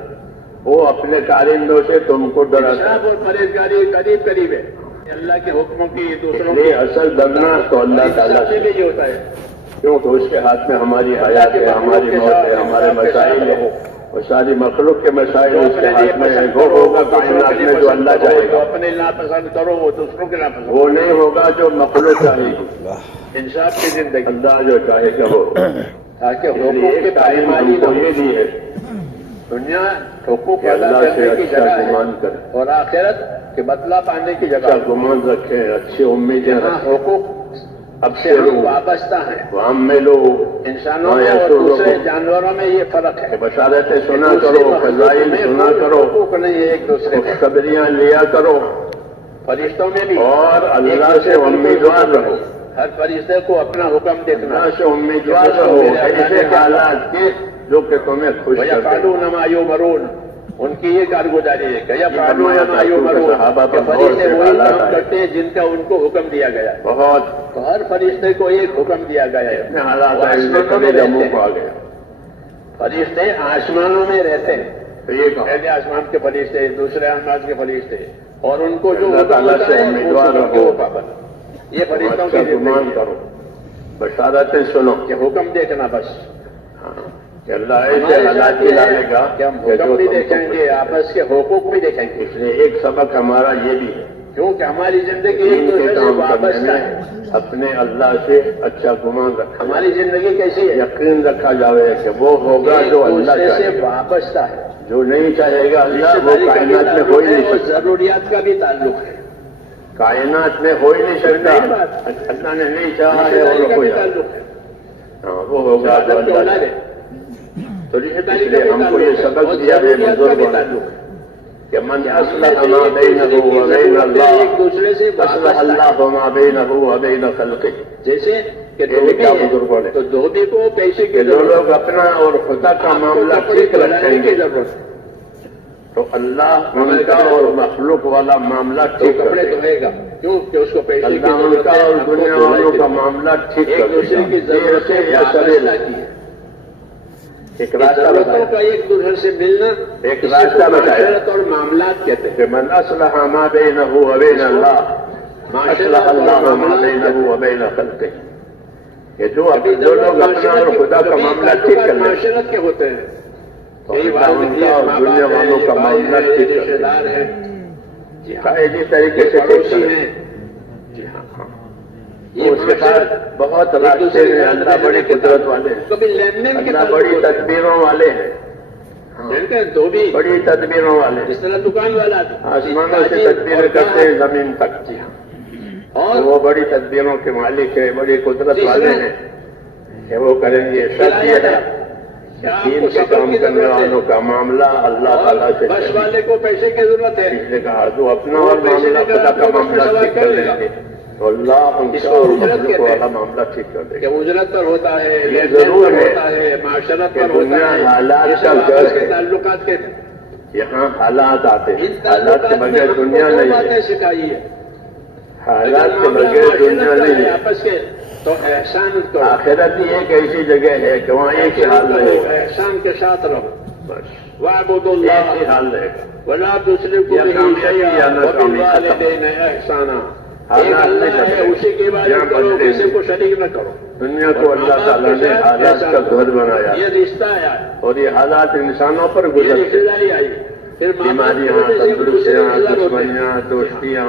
وہ اپنے کارندوں سے تم کو ڈراتا ہے. اور پرہیزگاری قریب قریب ہے اللہ کے حکموں کی، دوسروں کی. اصل ڈرنا تو اللہ تعالیٰ سے بھی ہوتا ہے کیونکہ اس کے ہاتھ میں ہماری حیات ہے، ہماری موت ہے، ہمارے مسائل ہیں، اور ساری مخلوق کے مسائل اس کے ہاتھ میں ہے. وہ ہوگا کائنات میں جو اللہ چاہے گا. اپنے ناپسند کرو وہ دوسروں کے ناپسند، وہ نہیں ہوگا جو مخلوق چاہے گی. انصاف کی زندگی اللہ جو چاہے گا وہ، تاکہ حقوق کی پائمانی نہ بھی ہے. دنیا حقوق ادا کرنے کی جگہ ہے اور آخرت کے بدلہ پانے کی جگہ. گمان رکھیں، اچھی امیدیں رکھیں. حقوق اب سے ہم وابستہ ہیں. ہم میں لوگ انسانوں میں اور دوسرے جانوروں میں یہ فرق ہے. بشارتیں سنا کرو، فضائل سنا کرو، حقوق نہیں ہے ایک دوسرے کو. خبریاں لیا کرو فرشتوں میں بھی، اور اللہ سے امیدوار رہو. ہر فرشتے کو اپنا حکم دیکھنا، اللہ سے امیدوار رہو ایسے حالات کے جو کہ تمہیں خوش کرتے. فعلون ما یؤمرون، ان کی یہ کارگزاری ہے کہ فعلون ما یؤمرون، کہ فرشتے وہی کام کرتے ہیں جن کا ان کو حکم دیا گیا ہے. بہت تو ہر فرشتے کو ایک حکم دیا گیا ہے. فرشتے آسمانوں میں رہتے ہیں. پہلے آسمان کے فرشتے، دوسرے آسمان کے فرشتے، اور ان کو جو حکم ہوتا ہے وہ پابند. یہ فرشتوں کی زندگی کرو، بشارتیں سنو کہ حکم دیکھنا بس. کہ اللہ ایسے حالات ڈالے گا کہ ہم حکم بھی دیکھیں گے، آپس کے حقوق بھی دیکھیں گے. اس لیے ایک سبق ہمارا یہ بھی ہے کیونکہ ہماری زندگی ایک دوسرے سے وابستہ ہے. اپنے اللہ سے اچھا گمان رکھا. ہماری زندگی کیسی ہے؟ یقین رکھا جاوے کہ وہ ہوگا جو اللہ سے وابستہ ہے. جو نہیں چاہے گا اللہ وہ کائنات میں ہو ہی نہیں سکتا. ضروریات کا بھی تعلق ہے. کائنات میں ہو ہی نہیں سکتا. اللہ نے نہیں چاہا ہے اور کوئی تعلق ہے. ہاں وہ ہوگا جو اللہ ہے. تو اس لیے ہم کو یہ سبق دیا ہے بزرگوں نے کہ من اصلح ما بینہ وبین اللہ ایک دوسرے سے اصلح اللہ ما بینہ وبین خلقہ. جیسے کہ بزرگوں نے تو دھوبی کو پیسے کے جو لوگ اپنا اور خدا کا معاملہ ٹھیک رکھیں گے تو اللہ ان کا اور مخلوق والا معاملہ ٹھیک کپڑے دھوئے گا. کیوں کہ اس کو پیسے اللہ ان کا اور دنیا والوں کا معاملہ ٹھیک ایک دوسرے کی ضرورت ہے. ایک راستہ بتایا کا ایک دوسرے سے ملنا ایک راستہ بتایا اور معاملات کہتے ہیں. من اصلح ما بینہ وبین اللہ اصلح اللہ ما بینہ وبین خلقہ. یہ جو لوگ اپنا اور خدا کا معاملہ ٹھیک کر لیں معاشرت کے ہوتے ہیں تو ان کا اور دنیا والوں کا معاملہ ٹھیک رشتے دار ہیں. قاعدی طریقے سے پڑوسی ہیں. جی ہاں اس کے ساتھ بہت راستے ہیں. اللہ بڑی قدرت والے ہیں. اللہ بڑی تدبیروں والے ہیں. بڑی تدبیروں والے جس طرح دکان والا آسمانوں سے تدبیر کرتے ہیں زمین تک. جی ہاں اور وہ بڑی تدبیروں کے مالک ہیں. بڑی قدرت والے ہیں کہ وہ کریں گے. شرط یہ ہے دین کے کام کرنے والوں کا معاملہ اللہ تعالیٰ سے. بس والے کو پیسے کی ضرورت ہے اس نے کہا جو اپنا اور معاملہ خدا کا معاملہ ٹھیک کر لیں گے تو اللہ ان کا اور مخلوق والا معاملہ ٹھیک کر دے گا. اجرت پر ہوتا ہے یہ ضرور ہے معاشرت پر ہوتا ہے. حالات کا گھر تعلقات کے یہاں حالات آتے ہیں. حالات کے بغیر دنیا نہیں سکھائی ہے. حالات کے بغیر دنیا نہیں ہے. آپس کے تو احسان کرو. آخرت ہی ایک ایسی جگہ ہے کہ وہاں ایک ہی حال رہے گا. احسان کے ساتھ رہو بس. واعبدوا اللہ ایک ہی حال رہے گا. ولا تشرکوا به شیئا وبالوالدین احسانا. اسی کے بعد کرو کسی کو شریک نہ کرو. دنیا کو اللہ تعالیٰ نے حالات کا گھر بنایا. یہ رشتہ آیا اور یہ حالات انسانوں پر گزرتے آئی. پھر بیماریاں تندرستیاں دشمنیاں دوستیاں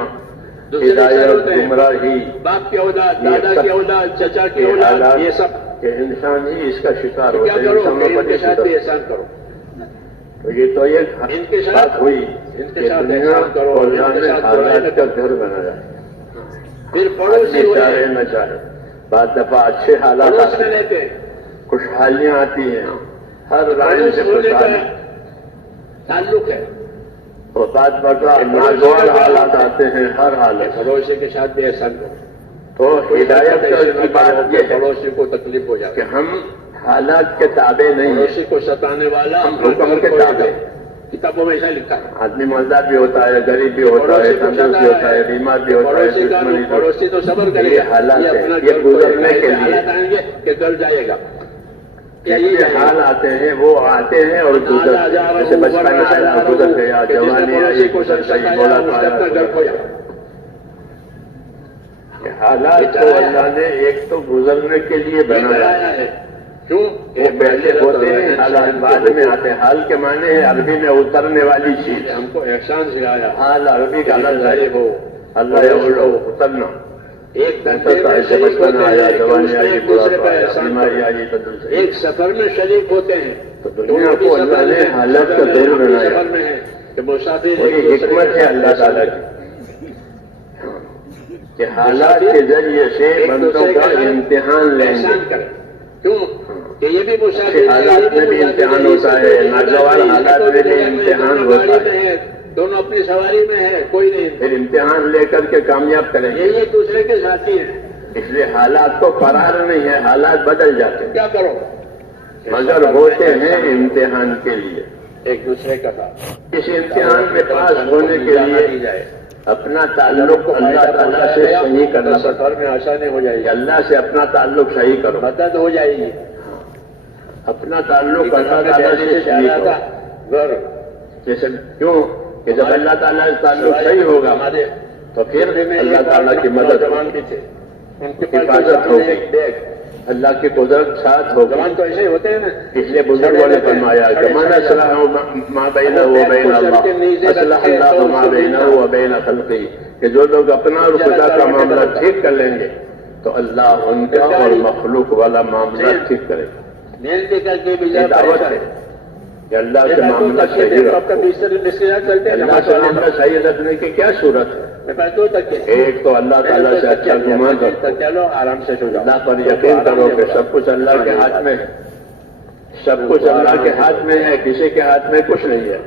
ہدایت گمراہی باپ کی اولاد دادا کی اولاد چچا کی اولاد یہ سب کہ انسان ہی اس کا شکار ہوتا ہے. انسانوں پر کے ساتھ بھی احسان کرو. تو یہ تو ایک بات ہوئی کہ دنیا کو اللہ نے حالات کا گھر بنایا. پھر پڑوسی چاہے نہ چاہے بعض دفعہ اچھے حالات آتے ہیں خوشحالیاں آتی ہیں. ہر رائے سے خوشحالی تعلق ہے اور بعض دفعہ ناگوار حالات آتے ہیں. ہر حالت پڑوسی کے ساتھ بھی احسان کرو. تو ہدایت کی بات یہ پڑوسی کو تکلیف ہو جائے کہ ہم حالات کے تابع نہیں. پڑوسی کو ستانے والا ہم حکم کے تابع. کتابوں میں ایسا لکھا ہے. آدمی مالدار بھی ہوتا ہے غریب بھی ہوتا ہے تندرست بھی ہوتا ہے بیمار بھی ہوتا ہے. پڑوسی تو صبر کرے. یہ حالات ہیں یہ گزرنے کے لیے آئیں گے کہ گھر جائے گا. یہ حال آتے ہیں وہ آتے ہیں اور جیسے بچپن آیا گزر گیا جوانی آئی گزر گئی بولا. حالات کو اللہ نے ایک تو گزرنے کے لیے بنایا ہے. کیوں وہ پہلے ہوتے ہیں حالات بعد میں آتے ہیں. حال کے معنی ہے عربی میں اترنے والی چیز. ہم کو احسان سکھایا. حال عربی کا لفظ ہے وہ اللہ اترنا. ایک ایسے بچپن آیا جوانی آئی بیماری آئی تندرست. ایک سفر میں شریک ہوتے ہیں تو دنیا کو اللہ نے حالات کا دور بنایا کہ مسافر. یہ حکمت ہے اللہ تعالیٰ کی کہ حالات کے ذریعے سے بندوں کا امتحان لیں گے. کیوں کہ یہ بھی مسافر حالات میں بھی امتحان ہوتا ہے. ناگوار حالات میں بھی امتحان ہوتا ہے. دونوں اپنی سواری میں ہے کوئی نہیں. پھر امتحان لے کر کے کامیاب کریں گے. یہ ایک دوسرے کے ساتھی ہیں. اس لیے حالات کو قرار نہیں ہے. حالات بدل جاتے ہیں. کیا کرو مگر ہوتے ہیں امتحان کے لیے ایک دوسرے کا ساتھ. اس امتحان میں پاس ہونے کے لیے اپنا تعلق اللہ تعالیٰ سے صحیح کرنا. سفر میں آسانی ہو جائے گی. اللہ سے اپنا تعلق صحیح کرو مدد ہو جائے گی. اپنا تعلق اللہ تعالیٰ سے صحیح کرو. جیسے کیوں کہ جب اللہ تعالیٰ سے تعلق صحیح ہوگا ہمارے تو پھر اللہ تعالیٰ کی مدد حفاظت ہوگی. اللہ کی قدرت ساتھ ہوگا. زمان تو ایسے ہی ہوتے ہیں نا. اس لیے بزرگوں نے فرمایا زمانہ اصلاح ما بینہ و بین اللہ اصلح اللہ ما بینہ و بین خلقہ کہ جو لوگ اپنا اور خدا کا معاملہ ٹھیک کر لیں گے تو اللہ ان کا اور مخلوق والا معاملہ ٹھیک کرے گا. یہ دعوت ہے کہ اللہ سے معاملہ صحیح رکھو. اللہ سے معاملہ صحیح رکھنے کی کیا صورت ہے؟ ایک تو اللہ تعالیٰ سے اچھا گمان کرو، اللہ پر یقین کرو کہ سب کچھ اللہ کے ہاتھ میں ہے، سب کچھ اللہ کے ہاتھ میں ہے، کسی کے ہاتھ میں کچھ نہیں ہے.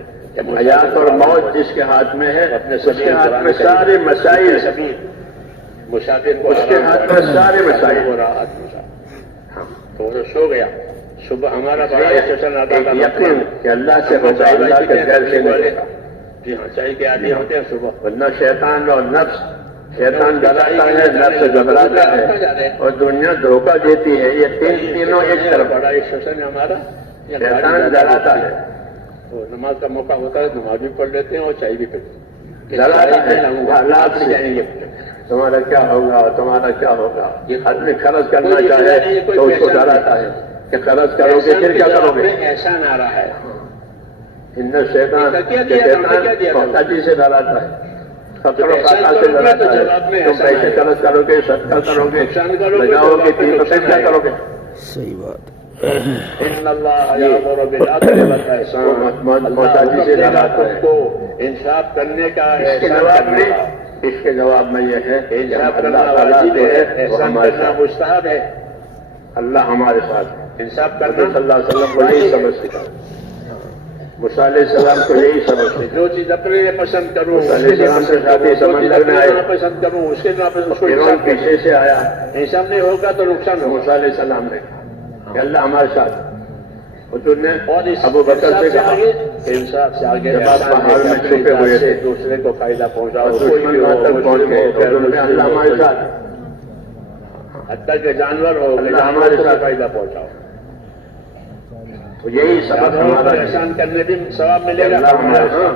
حیات اور موت جس کے ہاتھ میں ہے اس کے ہاتھ میں سارے مسائل، اس کے ہاتھ میں سارے مسائل. تو سو گیا صبح ہمارا بڑا یقین کہ اللہ سے ہوگا، اللہ کے خیر سے نہیں ہوگا. جی ہاں، چاہیے کہ آدمی ہوتے ہیں صبح، ورنہ شیطان اور نفس، شیطان ڈراتا ہے، نفس گھبراتا ہے اور دنیا دھوکہ دیتی ہے. یہ تینوں ایک طرف. بڑا اسٹیشن ہے ہمارا، شیطان ڈراتا ہے، نماز کا موقع ہوتا ہے نماز بھی پڑھ لیتے ہیں اور چائے بھی پیتے ہیں. ڈراتا ہے حالات سے جائیں گے، تمہارا کیا ہوگا، تمہارا کیا ہوگا. آدمی خرچ کرنا چاہے تو اس کو ڈراتا ہے کہ خرچ کرو گے پھر کیا کرو گے. احسان آ رہا ہے. شیطان محتاجی سے ڈراتا ہے، خطر و خطرہ سے ڈراتا ہے. تم پیسے خرچ کرو گے، صدقہ کرو گے، لگاؤ گے، تین تو کیا کرو گے. صحیح بات. ان اللہ یامر بالعدل والاحسان، محتاجی سے ڈراتا ہے. انصاف کرنے کا اس کے جواب میں یہ ہے کہ انصاف کرنا واجب ہے، احسان کرنا مستحب ہے. اللہ ہمارے ساتھ. انصاف کرنا صلی اللہ علیہ وسلم کو یہی سمجھ سکھا، موسیٰ علیہ السلام کو یہی سمجھ سکھا. جو چیز اپنے لیے پسند کروں، موسیٰ علیہ السلام کے ساتھ سمندر میں آئے، پسند کروں اس کے فرعون پیچھے سے آیا، انصاف نہیں ہوگا تو نقصان ہوگا. موسیٰ علیہ السلام نے کہ اللہ ہمارے ساتھ. حضور نے ابو بکر سے کہا انصاف سے آگے جب آپ پہاڑ میں چھپے ہوئے تھے دوسرے کو فائدہ پہنچاؤ، دشمن وہاں تک پہنچ گئے، اللہ ہمارے ساتھ، حتیٰ کہ جانور ہو اللہ ہمارے ساتھ فائدہ پہنچاؤ. تو یہی سبق ہمارا احسان کرنے بھی ثواب ملے گا. اللہ ہمارے ساتھ،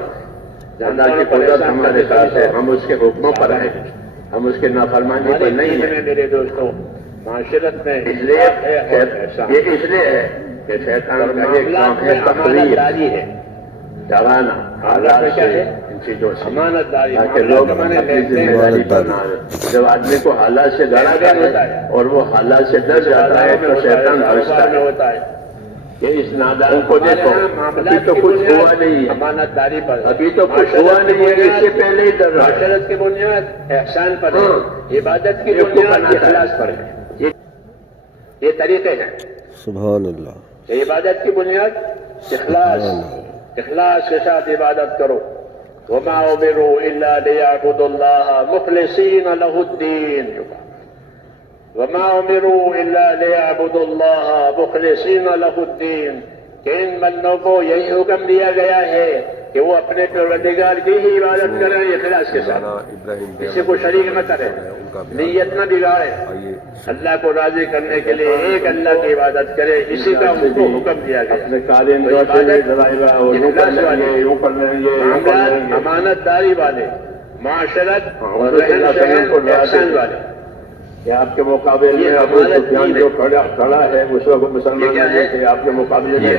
اللہ کی قدرت ہمارے ساتھ ہے، ہم اس کے حکموں پر ہیں، ہم اس کے نافرمانی پر نہیں ہیں. میرے دوستوں معاشرت میں اس لیے یہ اس لیے ہے کہ شیطان کا ایک کام ہے تقریر، ڈرانا حالات سے، ان چیزوں سے، امانت داری، تاکہ لوگ اپنی ذمہ داری پر نہ آئے. جب آدمی کو حالات سے ڈرا جاتا ہے اور وہ حالات سے ڈر جاتا ہے تو شیطان ہنستا ہے کہ اس نادان کو دیکھو، ابھی تو کچھ ہوا نہیں ہے، امانت داری پر ابھی تو کچھ ہوا نہیں ہے، اس سے پہلے ہی ڈر رہا ہے. معاشرت کی بنیاد احسان پر ہے، عبادت کی بنیاد اخلاص پر ہے. یہ طریقے ہیں. سبحان اللہ. عبادت کی بنیاد اخلاص، اخلاص کے ساتھ عبادت کرو. وما امروا الا ليعبدوا الله مخلصين له الدين، وما امروا الا ليعبدوا الله مخلصين له الدين، کہ ان بندوں کو یہی حکم دیا گیا ہے کہ وہ اپنے پروردگار کی ہی عبادت کریں اخلاص کے ساتھ، کسی کو شریک نہ کریں، نیت نہ بگاڑے، اللہ کو راضی کرنے کے لیے ایک اللہ کی عبادت کرے، اسی کا ان کو حکم دیا گیا. امانت داری والے، معاشرت اور احسان والے. آپ کے مقابلے میں ابو سفیان جو کھڑا ہے اس وقت مسلمان نہیں تھے، آپ کے مقابلے میں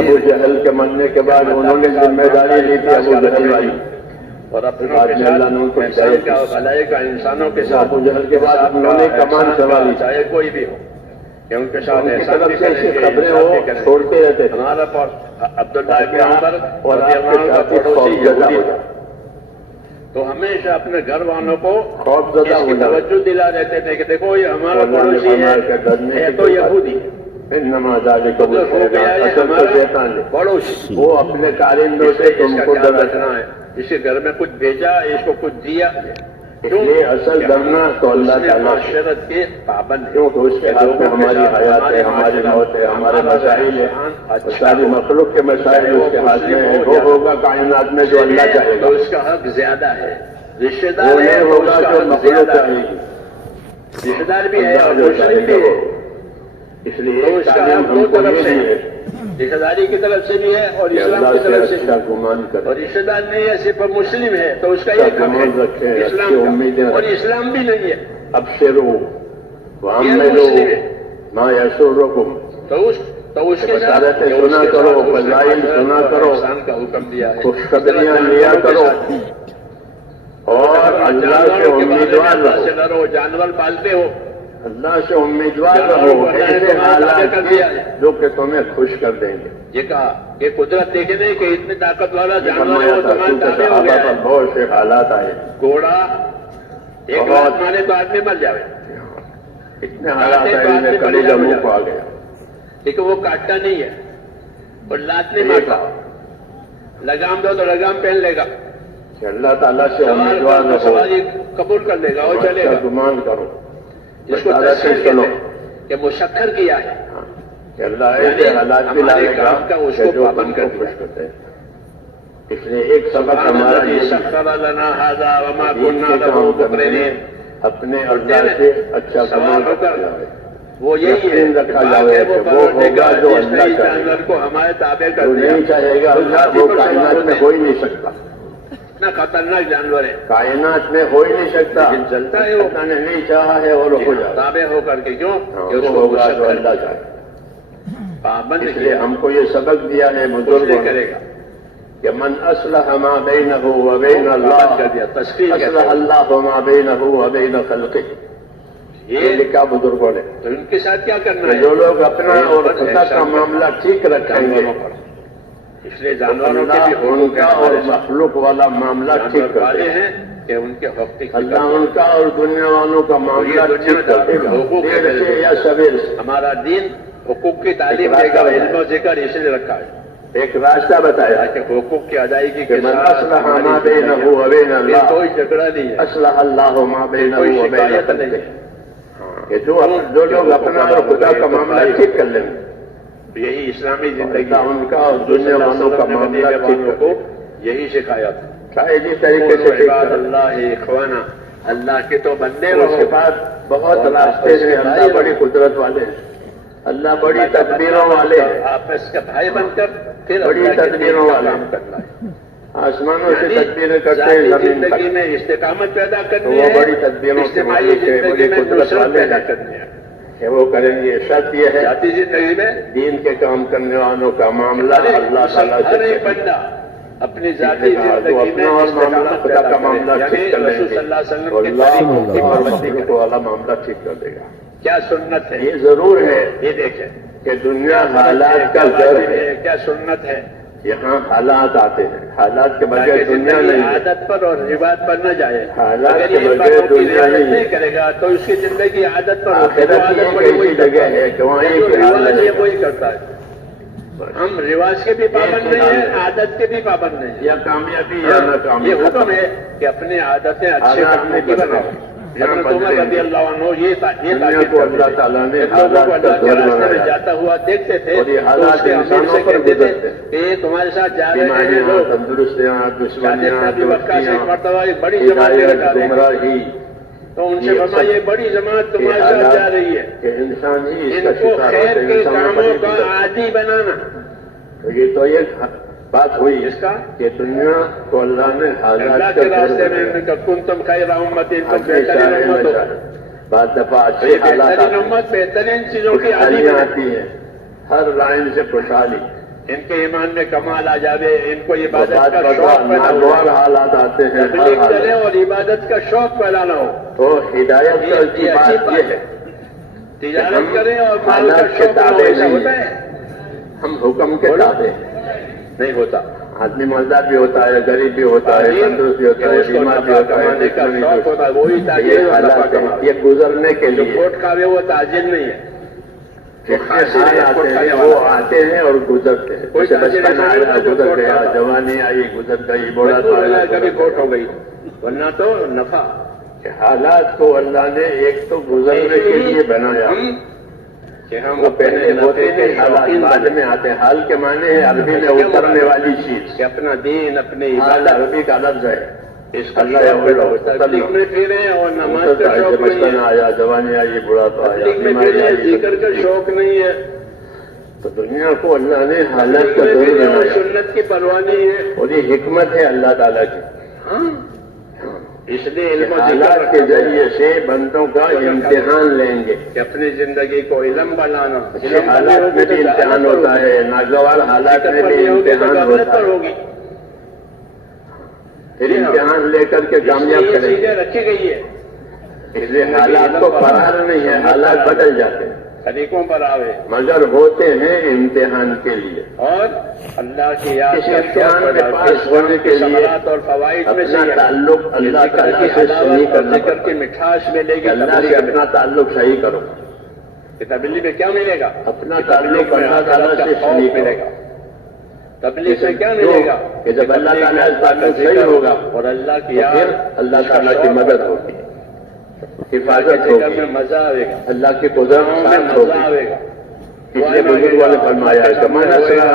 ابو جہل کے مرنے کے بعد انہوں نے ذمہ داری لی تھی ابو جہل والی، اور اپنوں کے ساتھ احسان کا بھلائی کا انسانوں کے ساتھ. ابو جہل کے بعد انہوں نے کمان سنبھالی، چاہے کوئی بھی ہو، کہ ان کے ساتھ احسان بھی کریں گے، خبریں ہو چھوڑتے رہتے. ہمارا عبداللہ ابن عمر اور آپ کے ساتھ پڑوسی یہودی تھا، تو ہمیشہ اپنے گھر والوں کو خوف زدہ توجہ دلا دیتے تھے کہ دیکھو یہ ہمارا پڑوسی ہے تو یہودی پڑوسی، وہ اپنے کارندوں سے تم کو ڈرانا ہے، اس کے گھر میں کچھ بھیجا، اس کو کچھ دیا. یہ اصل ڈرنا تو اللہ تعالیٰ معاشرت کے پابند، کیونکہ اس کے ہاتھ میں ہماری حیات ہے، ہماری موت ہے، ہمارے مسائل ہے، ساری مخلوق کے مسائل اس کے ہاتھ میں ہے. وہ ہوگا کائنات میں جو اللہ چاہے گا، اس کا حق زیادہ ہے. رشتے دار ہوگا جو مخلوق چاہے گی، رشتے دار بھی ہے اور مشرک بھی ہے. اس لیے اس کا حق دو طرف سے ہے، رشتے داری کی طرف سے بھی ہے اور اسلام کی طرف سے بھی. اور رشتے دار نہیں ہے، صرف مسلم ہے تو اس کا یہ حق ہے اسلام کا، اور اسلام بھی نہیں ہے. اب شروع وعملوا ما یسرکم، تو اس کے ساتھ سنا کرو، فضائل سنا کرو، احسان کا حکم دیا ہے، خوشخبریاں لیا کرو. اور اللہ سے امیدوار رہو، سے ڈرو، جانور پالتے ہو اللہ سے امیدوار رہو ایسے حالات کی جو کہ تمہیں خوش کر دیں گے. یہ کہا کہ قدرت دیکھے نہیں کہ اتنی طاقت والا جانور ہے وہ تمہارے تابع ہو گیا ہے. بہت سے حالات آئے، گھوڑا ایک رات مارے تو آدمی مر جائے، اتنے حالات آئے کلیجہ منہ کو آ گیا. لیکن وہ کاٹتا نہیں ہے، اور لات نہیں مارتا، لگام دو تو لگام پہن لے گا. اللہ تعالیٰ سے امیدوار رہو، سواری قبول کر لے گا اور چلے گا. گمان کرو اس کو تسلیم کرو کہ مسخر کیا ہے کہ اللہ ایسے حالات بھی لائے گا کہ جو پابند کر خوش کرتے ہیں. اس لیے ایک سبق ہمارا یہ سخر لنا ھذا وما كنا له مقرنین، اپنے اللہ سے اچھا سوال کر وہ یہی ہے رکھا جائے کہ وہ ہوگا جو اللہ جانور کو ہمارے تابع کر دے. نہیں چاہے گا اللہ وہ کائنات میں ہو ہی نہیں سکتا، اتنا خطرناک جانور ہے کائنات میں ہو ہی نہیں سکتا. چلتا ہے وہ اللہ نے نہیں چاہا ہے اور ہو جائے تابع ہو کر کے. کیوں کہ وہ ہوگا جو اللہ چاہے پابند. اس لیے ہم کو یہ سبق دیا ہے بزرگوں کرے گا کہ من اصلح ما بینہ وبین اللہ اصلح اللہ ما بینہ وبین خلقہ. یہ لکھا بزرگوں نے. تو ان کے ساتھ کیا کرنا ہے؟ جو لوگ اپنا اور خدا کا معاملہ ٹھیک رکھیں گے، اس لیے جانوروں کے بھی ان کا اور مخلوق والا معاملہ ٹھیک کرتے ہیں کہ ان کے حقوق اللہ ان کا اور دنیا والوں کا معاملہ ٹھیک کرتے گا. دیر سے یا سویر سے ہمارا دین حقوق کی تعلیم دے گا، علم و ذکر اس لیے رکھا ہے. ایک راستہ بتایا کہ حقوق کی ادائیگی کے ساتھ اصلح ما بینہ وبین اللہ، کوئی جھگڑا نہیں ہے. اصلح اللہ ما بینہ وبین خلقہ، کہ جو لوگ اپنا اور خدا کا معاملہ ٹھیک کر لیں گے، یہی اسلامی زندگی ان کا اور دنیا والوں کا معاملہ ٹھیک کو یہی سکھایا تھا. اسی طریقے سے عباد اللہ اخوانا، اللہ کے تو بندے رہو. اس کے بعد بہت راستے سے اللہ بڑی قدرت والے ہیں، اللہ بڑی تدبیروں والے ہیں. آپس کے بھائی بن کر پھر بڑی تدبیروں والے کرنا ہے. آسمانوں سے تدبیریں کرتے ہیں، زندگی میں استقامت پیدا کرنی ہے، وہ بڑی تدبیروں سے مالک ہے، بڑی قدرت والے پیدا کرنی ہے کہ وہ کریں گے. شرط یہ ہے ذاتی زندگی میں دین کے کام کرنے والوں کا معاملہ اللہ تعالیٰ سے بندہ اپنی ذاتی زندگی میں معاملہ خدا کا معاملہ ٹھیک کر لیں گے، اللہ مخلوق والا معاملہ ٹھیک کر دے گا. کیا سنت ہے؟ یہ ضرور ہے. یہ دیکھیں کہ دنیا حالات کا ضرور ہے. کیا سنت ہے؟ یہاں حالات آتے ہیں، حالات کے بغیر دنیا نہیں. عادت پر اور روایت پر نہ جائے. حالات کے بغیر دنیا نہیں کرے گا تو اس کی زندگی عادت پر وہی جگہ ہے کہ وہاں ایک وہی کرتا ہے. ہم رواج کے بھی پابند نہیں ہیں، عادت کے بھی پابند نہیں ہیں. یا کامیابی یا ناکامی. یہ حکم ہے کہ اپنی عادتیں اچھے کاموں کی بناؤ. حضرت عمر رضی اللہ عنہ یہ تاکید کو اللہ تعالیٰ نے لوگوں کو اللہ کے راستے میں جاتا ہوا دیکھتے تھے تو اس کے امیر سے کہتے تھے کہ یہ تمہارے ساتھ جا رہے ہیں لوگ تندرستیاں دشمنیاں مرتبہ ایک بڑی جماعت گمراہی. تو ان سے فرمایا یہ بڑی جماعت تمہارے ساتھ جا رہی ہے کہ انسان ہی ان کو خیر کے کاموں کا عادی بنانا. یہ تو یہ بات ہوئی اس کا کہ دنیا کو اللہ نے حالات کے راستے میں کنتم خیر امت، تم بہترین امت ہو. بعض دفعہ اچھی بہترین امت بہترین چیزوں کی عادی آتی ہے، ہر لائن سے خوشحالی. ان کے ایمان میں کمال آ جاوے، ان کو عبادت کا شوق پیدا ہو، حالات آتے ہیں تبلیغ کرے اور عبادت کا شوق پیدا نہ ہو تو ہدایت کی بات یہ ہے تجارت کریں اور مال کا شوق ایسا ہوتا ہے. ہم حکم کے تابع نہیں ہوتا. آدمی مالدار بھی ہوتا ہے، غریب بھی ہوتا ہے، تندرست بھی ہوتا ہے، بیمار بھی ہوتا ہے. وہی تاجر یہ گزرنے کے لیے کوٹ کھاوے وہ تاجر نہیں ہے. وہ آتے ہیں اور گزرتے ہیں. بچپن آیا گزر گیا، جوانی آئی گزر گئی، بوڑھا کبھی کوٹ ہو گئی. ورنہ تو نفع حالات کو اللہ نے ایک تو گزرنے کے لیے بنایا کہ ہم وہ پہلے ہوتے ہیں، حالات بعد میں آتے ہیں. حال کے معنی ہے عربی میں اترنے والی چیز کہ اپنا دین اپنی عبادت. عربی کا لفظ ہے اس کا تبلیغ میں پھرے اور نماز کا شوق نہیں ہے، آیا جوانی آئی بڑھا تو آیا، ذکر کا شوق نہیں ہے. تو دنیا کو اللہ نے حالات کا دور بنایا. سنت کی پرواہ نہیں ہے اور یہ حکمت ہے اللہ تعالیٰ کی. اس لیے علم و حالات کے ذریعے سے بندوں کا امتحان لیں گے کہ اپنی زندگی کو علم بنانا. حالات میں بھی امتحان ہوتا ہے، ناگوار حالات میں بھی امتحان ہوتا ہے. پھر امتحان لے کر کے کامیاب یہ کریں گے. چیزیں رکھی گئی ہے اس لیے حالات کو فرار نہیں ہے، حالات بدل جاتے ہیں طریقوں پر آوے مگر ہوتے ہیں امتحان کے لیے. اور اللہ کی یاد کسی کا امتحان شوق میں پیدا پاس ہونے کے لیے ثمرات اور فوائد میں سے اپنا یہ ہے. تعلق اللہ ذکر تعالیٰ کی سے حلاوت صحیح اور کرنا ذکر پڑتا کی ہے مٹھاس ملے کہ گی. اللہ سے اپنا تعلق صحیح کرو. تبلیغ میں کیا ملے گا؟ اپنا تعلق اللہ تعالیٰ سے خوف صحیح ملے کرو. گا. تبلیغ سے کیا ملے گا؟ کہ جب اللہ تعالیٰ کا تعلق ذکر صحیح ہوگا اور اللہ کی تو یاد پھر اللہ تعالیٰ کی مدد ہوگی، حفاظت ذکر میں ہوگی، مزہ آئے گا، اللہ کی قدرت میں ساتھ مزہ ہوگی. آئے گا. اس لیے بزرگوں نے فرمایا ہے کہ من اصلح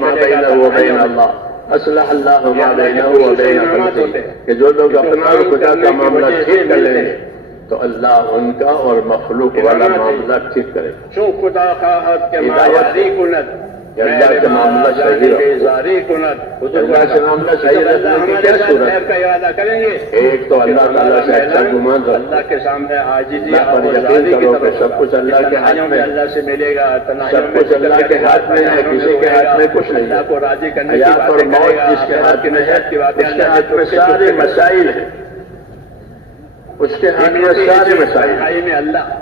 ما بینہ و بین اللہ اصلح اللہ ما بینہ و بین خلقہ، کہ جو لوگ اپنا اور خدا کا معاملہ ٹھیک کر لیں گے تو اللہ ان کا اور مخلوق والا معاملہ ٹھیک کرے گا. چون خدا خواہد کہ ہدایت مایاری کند کہ اللہ سے معاملہ صحیح رہے. بیزاری کند. اللہ سے معاملہ صحیح رکھنے کی کیا صورت خیر ہے؟ کا ارادہ کریں گے. ایک تو اللہ تعالیٰ سے اچھا گمان رکھو، اللہ کے سامنے عاجزی اللہ پر اور یقین ذاتی کی کرو طرف کہ سب کچھ اللہ کے ہاتھ تنہائیوں میں ہے. اللہ سے ملے گا. سب کچھ اللہ کے ہاتھ میں ہے، کسی کے ہاتھ میں کچھ نہیں ہے. اللہ کو راضی کرنے کی حیات اور باتیں کرے موت گا. جس کے ہاتھ میں ہے آخرت کی باتیں اس کے اللہ ہاتھ میں سارے مسائل ہیں، اس کے ہاتھ میں سارے مسائل ہیں. تنہائی میں اللہ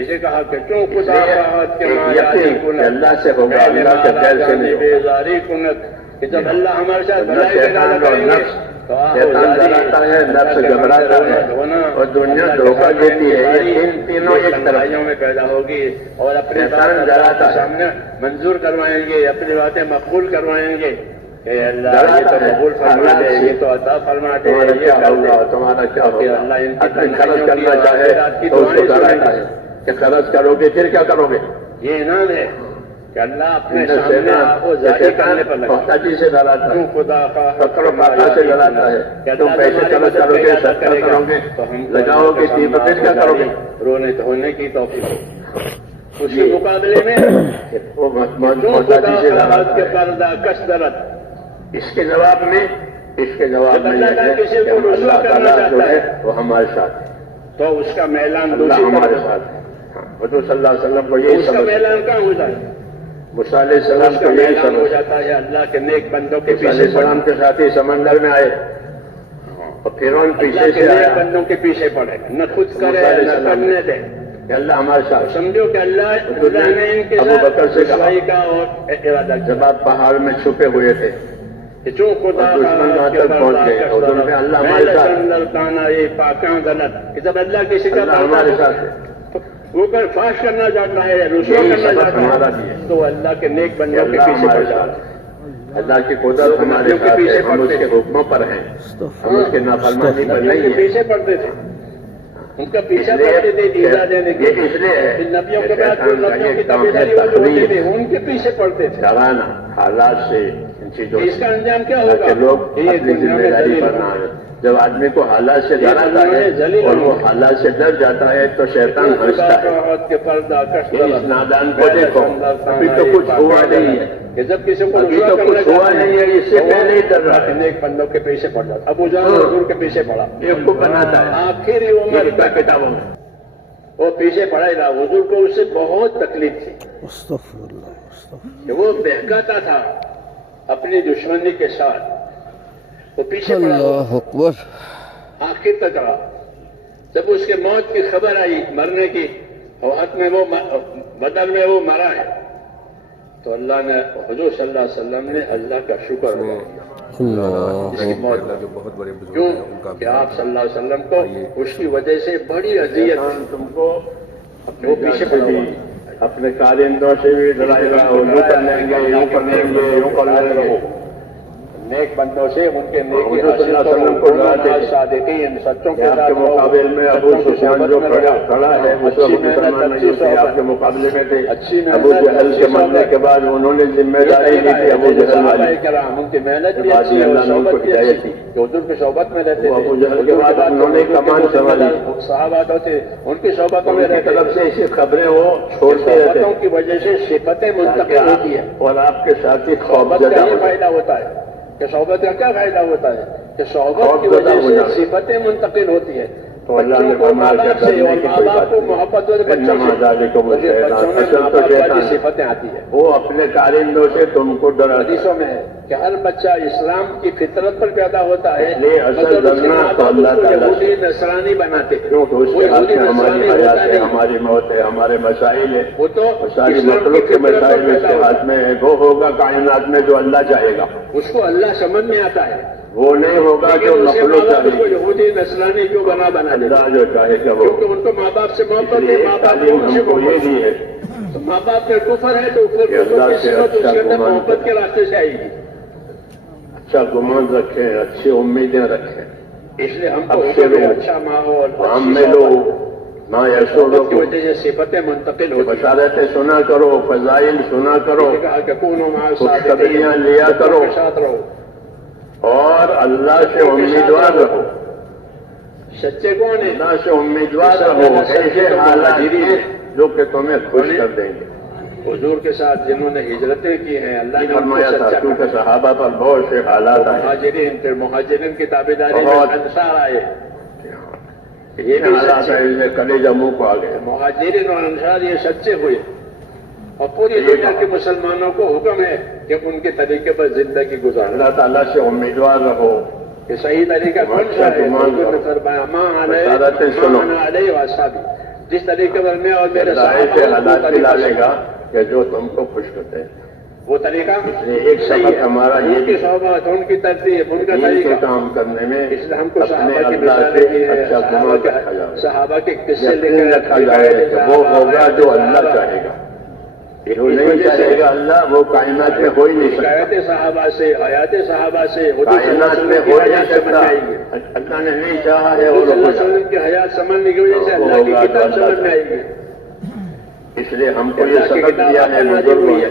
اسے کہا کہ کیوں خدا خواہد کہ یقین کہ اللہ سے ہوگا، اللہ کے خیر سے نہیں ہوگا. بیزاری کنت کہ جب اللہ ہمارے ساتھ بھلائی کا ارادہ شیطان اور کریں گے نفس، تو شیطان ڈراتا ہے، نفس گھبراتا ہے اور دنیا دھوکہ دیتی ہے. یہ تینوں ایک طرف تنہائیوں میں پیدا ہوگی اور اپنے شیطان بات ڈراتا اللہ کے ہے. سامنے منظور کروائیں گے، اپنی باتیں مقبول کروائیں گے کہ اللہ یہ ڈراتا تو ہے. قبول فرما دے، یہ تو عطا فرما دے، تمہارا یہ کیا کر ہوگا، دے. تمہارا کیا کہ ہوگا. اللہ ان کی آدمی خرچ تنہائیوں کرنا کی چاہے اور رات کی تو اس کو دعائیں ڈراتا سنیں ہے کہ خرچ کرو گے پھر کیا کرو گے. یہ انعام ہے کہ اللہ اپنے شیطان سامنے آپ کو ظاہر کرنے پر لگا. محتاجی سے ڈراتا ہے، تم خدا کا فقر و فاقہ سے ڈراتا ہے. تم پیسے خرچ کرو گے، صدقہ کرو گے، لگاؤ گے تین پھر کیا کرو گے. رونے دھونے کی توفیق. اس کے مقابلے میں وہ جو محتاجی خدا سے کا ڈراتا کے ہے. پردہ کثرت. اس کے جواب میں جب اللہ یہ تعالیٰ ہے کسی کہ کو رسوا اللہ کرنا تعالیٰ جو چاہتا ہے ہے وہ ہمارے ساتھ ہے، تو اس کا میلان اللہ دوسری ہمارے طرف. ساتھ ہے. حضور صلی اللہ علیہ وسلم کو یہی اس کا سمجھ، میلان کہاں ہو جائے؟ موسیٰ علیہ السلام اس کو کا یہی میلان ہو سمجھ. جاتا ہے اللہ کے نیک بندوں کے موسیٰ علیہ پیچھے السلام کے ساتھ ہی سمندر میں آئے اور فرعون پیچھے اللہ کے سے نیک آیا بندوں کے پیچھے پڑے، نہ خود کرے موسیٰ علیہ نہ السلام کرنے دے. کہ اللہ ہمارے ساتھ. سمجھو کہ اللہ نے ان کے ابو بکر سے ساتھ کہا رسوائی کا اور ارادہ کیا. جب آپ پہاڑ میں چھپے ہوئے تھے کہ چون خدا اور دشمن وہاں تک پہنچ گئے اور انہوں نے اللہ ہمارے ساتھ، یہ پاکاں غلط کہ جب اللہ کسی کا اللہ ہمارے ساتھ ہے. وہ کر فاش کرنا چاہتا ہے، رسوا یہی کرنا سبق چاہتا ہمارا ہے بھی ہے تو اللہ کے نیک کہ بندوں کے اللہ پیچھے پڑ ہمارے جاتا ساتھ ہے. ہے. اللہ کی قدرت ہمارے ساتھ ہے، ہم اس کے حکموں پر ہیں، ہم اس کے نافرمانی پر نبیوں کے نہیں ہیں. پیچھے پڑتے تھے، ان کا پیچھا کرتے تھے دیدہ دینے کے. یہ اس لیے ہے پھر نبیوں کے کہ بعد جو شیطان کا نبیوں کی یہ کام ہے تابعداری والے ہوتے تھے تقریر، ان کے پیچھے پڑتے تھے. ڈرانا حالات سے، ان چیزوں اس سے، کا انجام کیا ہوگا؟ تاکہ لوگ یہ اپنی دنیا ذمہ میں داری ذلیل پر نہ آئے. جب آدمی کو حالات سے ڈراتا ہے اور وہ حالات سے ڈر جاتا ہے تو شیطان ہنستا ہے کے پردہ کہ اس نادان کو دیکھو، ابھی تو کچھ ہوا نہیں ہے، کہ جب کسی کو ابھی رسوا تو کرنا کچھ ہوا چاہتے نہیں ہے، اس سے تو وہ پہلے ہی ڈر رہا ہے. نیک بندوں کے پیچھے پڑ جاتا. ابو جہل حضور کے پیچھے پڑا بیوقوف بناتا ہے. آخری یہ عمر لکھا تک کتابوں میں. وہ پیچھے پڑا ہی رہا. حضور کو اس سے بہت تکلیف تھی استغفر اللہ استغفر کہ وہ بہکاتا تھا اپنی دشمنی کے ساتھ. وہ پیچھے پڑا اللہ اکبر. آخر تک رہا. جب اس کے موت کی خبر آئی مرنے کی اور حق میں وہ بدل میں وہ مرا ہے تو اللہ نے حضور صلی اللہ علیہ وسلم نے اللہ کا شکر ادا کیا. اس کی موت جو بہت بڑے بزرگ کیوں ہیں ان کا کہ آپ صلی اللہ علیہ وسلم کو اس کی وجہ سے بڑی اذیت شیطان تم کو وہ پیچھے پڑا ہوا. اپنے کارندوں سے بھی ڈرائے گا، وہ یوں کر لیں گے، یوں کر لیں گے، یوں کر لیں گے. نیک بندوں سے ان کے نیکی حضور صلی اللہ علیہ وسلم کو ڈراتے تھے صادقین سچوں کہ کے آپ ساتھ کے مقابل میں ابو سفیان جو کھڑا ہے اس وقت مسلمان نہیں تھے، آپ کے مقابلے میں تھے. ابو جہل کے مرنے کے بعد انہوں نے ذمہ داری لی تھی ابو جہل والی. ان کی محنت بھی بعد اچھی میں ہے اللہ نے ان کو صحبت بھی ہدایت اچھی دی. کہ حضور کی صحبت میں رہتے وہ تھے. ابو جہل کے بعد انہوں نے کمان سنبھالی. صحابہ تھے ان کی صحبتوں ان میں کی رہتے طرف سے ایسی خبریں وہ چھوڑتے رہتے صحبتوں کی وجہ سے صفتیں منتقل ہوتی ہے. اور آپ کے ساتھی صحبت خوفزدہ کا یہ ہوتے. فائدہ ہوتا ہے کہ صحبت کا کیا فائدہ ہوتا ہے کہ صحبت کی خوفزدہ وجہ ہو سے جاتے. صفتیں منتقل ہوتی ہے. تو اللہ نے فرمایا کہ ڈرنے کی کوئی بات نہیں، محبت والے بچوں بچوں سے اصل تو شیطان صفتیں آتی ہیں. وہ اپنے کارندوں سے تم کو ڈراتا حدیثوں میں ہے کہ ہر بچہ اسلام کی فطرت پر پیدا ہوتا ہے، لیے اصل مگر اس کے ڈرنا ماں تو باپ اللہ اس کو تعالیٰ یہودی نصرانی بناتے ہیں. کیونکہ اس وہ کے ہاتھ یہودی میں ہماری نصرانی حیات ہوتا ہے، نہیں، ہماری موت ہے، ہمارے مسائل ہے، وہ تو ساری اسلام کی مخلوق کے فطرت پر مسائل اس پیدا کے ہوتا ہاتھ میں ہے. وہ ہوگا کائنات میں جو اللہ چاہے گا، ہے. اس کو اللہ سمجھ میں آتا ہے، وہ نہیں ہوگا جو لیکن اس کے ماں مخلوق باپ اس کو چاہے گی. یہودی نصرانی کیوں بنا دیتے اللہ جو چاہے گا وہ، کیونکہ ان کو ماں باپ سے اس محبت لیے ہے، ماں باپ تعلیم کو ان سے ہم کو یہ محبت دی ہے ہے. تو ماں باپ میں کفر ہے تو کہ کفر اللہ کی سے صفت اس اچھا کے اندر گمان محبت کے راستے سے آئے گی. اچھا گمان رکھیں، اچھی امیدیں رکھیں. اس لیے ہم اب کو سے حکم ہے لوگ اچھا ماحول، عام اچھی میں صحبت. لوگ نہ ایسو محبت کی لوگ وجہ سے صفتیں منتقل ہوتی ہیں. بشارتیں سنا کرو، فضائل سنا کرو، نے کہا کہ کونوا مع الصادقین، خوشخبریاں لیا کرو کے ساتھ رہو. اور اللہ سے امیدوار رہو. سچے کون ہیں؟ اللہ سے امیدوار رہو ایسے حالات میں جو کہ تمہیں خوش کر دیں گے. حضور کے ساتھ جنہوں نے ہجرتیں کی ہیں اللہ نے ان کو فرمایا تھا سچا کیونکہ صحابہ پر بہت سے حالات آئے، مہاجرین، پھر مہاجرین کی تابعداری میں بہت انصار آئے. یہ بھی حالات آئے جیسے کلیجہ منہ کو آ گئے. مہاجرین اور انصار یہ سچے ہوئے اور پوری دنیا کے مسلمانوں کو حکم ہے کہ ان کے طریقے پر زندگی گزارنا. اللہ تعالیٰ سے امیدوار رہو. کہ صحیح طریقہ کون سا ہے؟ حضور نے فرمایا ماں علیہ واصحابی، جس طریقے پر میں اور میرے اللہ ایسے صحابہ حالات کو دلا طریقہ لے گا کہ جو تم کو خوش کرتے ہیں. وہ طریقہ ایک سبق ہمارا یہ ان کی صحبت، ان کی ترتیب، ان کا دین کے طریقہ. کام کرنے میں اس لیے ہم کو اپنے صحابہ کی اللہ مثالیں سے دی ہیں، اچھا گمان رکھا جائے، صحابہ کے قصے یقین رکھا جائے کہ وہ ہوگا جو اللہ چاہے گا. جو نہیں چاہے گا اللہ، وہ کائنات میں ہو ہی نہیں سکتا. حکایت صحابہ سے، آیات صحابہ سے کائنات میں ہو ہی نہیں سکتا. اللہ نے نہیں چاہا ہے حضور اور صلی اللہ ہو علیہ جائے. وسلم کی حیات سمجھنے کی وجہ سے اللہ کی کتاب سمجھ میں آئے گی. اس لیے ہم کو یہ سبق دیا ہے بزرگوں نے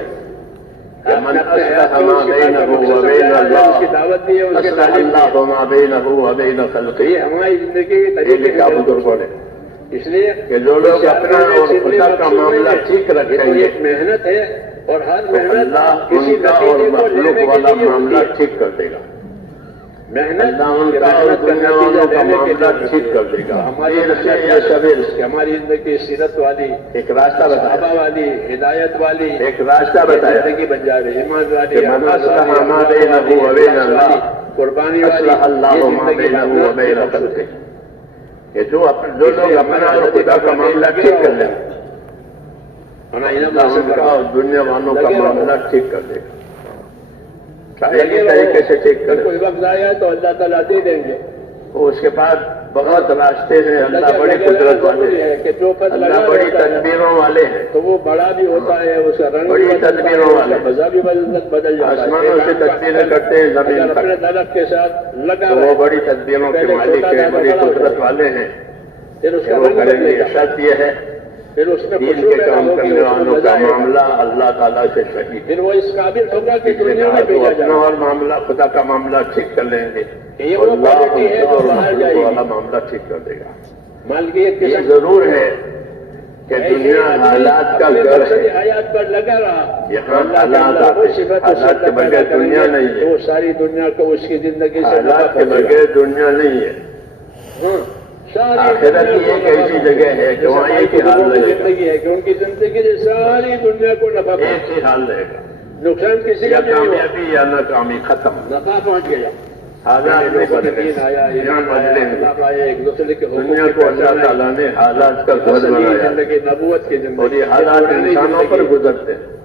کہ من اصلح ما بینہ وبین اللہ اس کی دعوت دی ہے، اس کے اصلح تعلیم اللہ ما بینہ وبین خلقہ. یہ ہماری زندگی کے یہ طریقے لکھا بزرگوں نے اس لیے کہ جو لوگ اپنا اور خدا کا معاملہ ٹھیک یہ رکھیں تو گے ایک محنت ہے اور ہر تو محنت اللہ کسی ان کا اور نتیجے کو مخلوق لینے کے والا لیے ہوتی معاملہ ہے. ٹھیک کر دے گا. محنت اللہ ان کا اور دنیا والوں کا معاملہ ٹھیک کر دے گا. ہماری دیر سے یا سویر سے ہماری زندگی سیرت والی، ایک راستہ بتایا، صحابہ والی، ہدایت والی ایک راستہ بتایا زندگی بن جائے، ایمان والی، کہ من اصلح ما بینہ وبین اللہ قربانی والی. اصلح اللہ یہ ما زندگی بینہ بننا وبین مقصود خلقہ. ہے. کہ جو لوگ اپنا اور خدا کا معاملہ ٹھیک کر لیں اللہ ان کا اور دنیا والوں کا معاملہ ٹھیک کر دے گا. ایک طریقے سے ٹھیک کرے. کوئی وقت آیا تو اللہ تعالیٰ دے دیں گے. اس کے بعد بہت راستے ہیں. اللہ بڑی قدرت والے ہیں، کہ جو پت اللہ بڑی تدبیروں والے ہیں. تو وہ بڑا بھی ہوتا ہے، اس کا رنگ بڑی بھی بدلتا ہے، تدبیروں اس والے. کا مزہ بھی بدل جاتا ہے. آسمانوں سے تدبیریں کرتے ہیں زمین اگر اپنے تک، درخت کے ساتھ لگا تو وہ رہے، بڑی تدبیروں کے مالک ہیں، بڑی قدرت والے ہیں. پھر اس کہ کا وہ رنگ کریں بدلے گے. گا، شرط یہ ہے پھر اس میں دین خوشبو کے پیدا کام ہوگی، کرنے اس میں والوں مزہ کا آئے گا. معاملہ اللہ تعالیٰ سے صحیح. پھر وہ اس قابل ہوگا کہ اس نے دنیا کہا میں تو بھیجا اپنا جائے. اور معاملہ خدا کا معاملہ ٹھیک کر لیں گے. یہ وہ اللہ کوالٹی ہے جو اور باہر جائے مخلوق والا گی. معاملہ ٹھیک کر دے گا. مالکیت یہ قسم ضرور ہے کہ دنیا حالات کا اپنے گھر مقصد ہے. حیات پر لگا رہا. یہاں اللہ حالات کے اندر وہ آتے ہیں. صفت حالات کے بغیر پیدا کریں دنیا گے، نہیں ہے. وہ ساری دنیا کو اس کی زندگی سے حالات کے نفع پہنچے گا. بغیر دنیا نہیں ہے. ہاں، ساری آخرت دنیا ہی کو ایک نفع ایسی پہنچے جگہ گا. ہے کہ وہاں جیسے ایک ہی حال بزرگوں کی رہے گا. زندگی ہے کہ ان کی زندگی سے ساری دنیا کو نفع پہنچے ایک ہی حال رہے گا. گا. نقصان کسی یا کا نہیں ہوا، کامیابی یا ناکامی ختم. نفع پہنچ گیا. حالات میں بدلے. دین آیا، ایمان آیا، بدلیں گے. اخلاق آیا، ایک دوسرے کے حقوق دنیا کی کو اللہ پہچان آئی. تعالیٰ نے حالات کا گھر اصلی بنایا زندگی نبوت کی زندگی، اور یہ حالات پرانی انسانوں پر زندگی. گزرتے ہیں.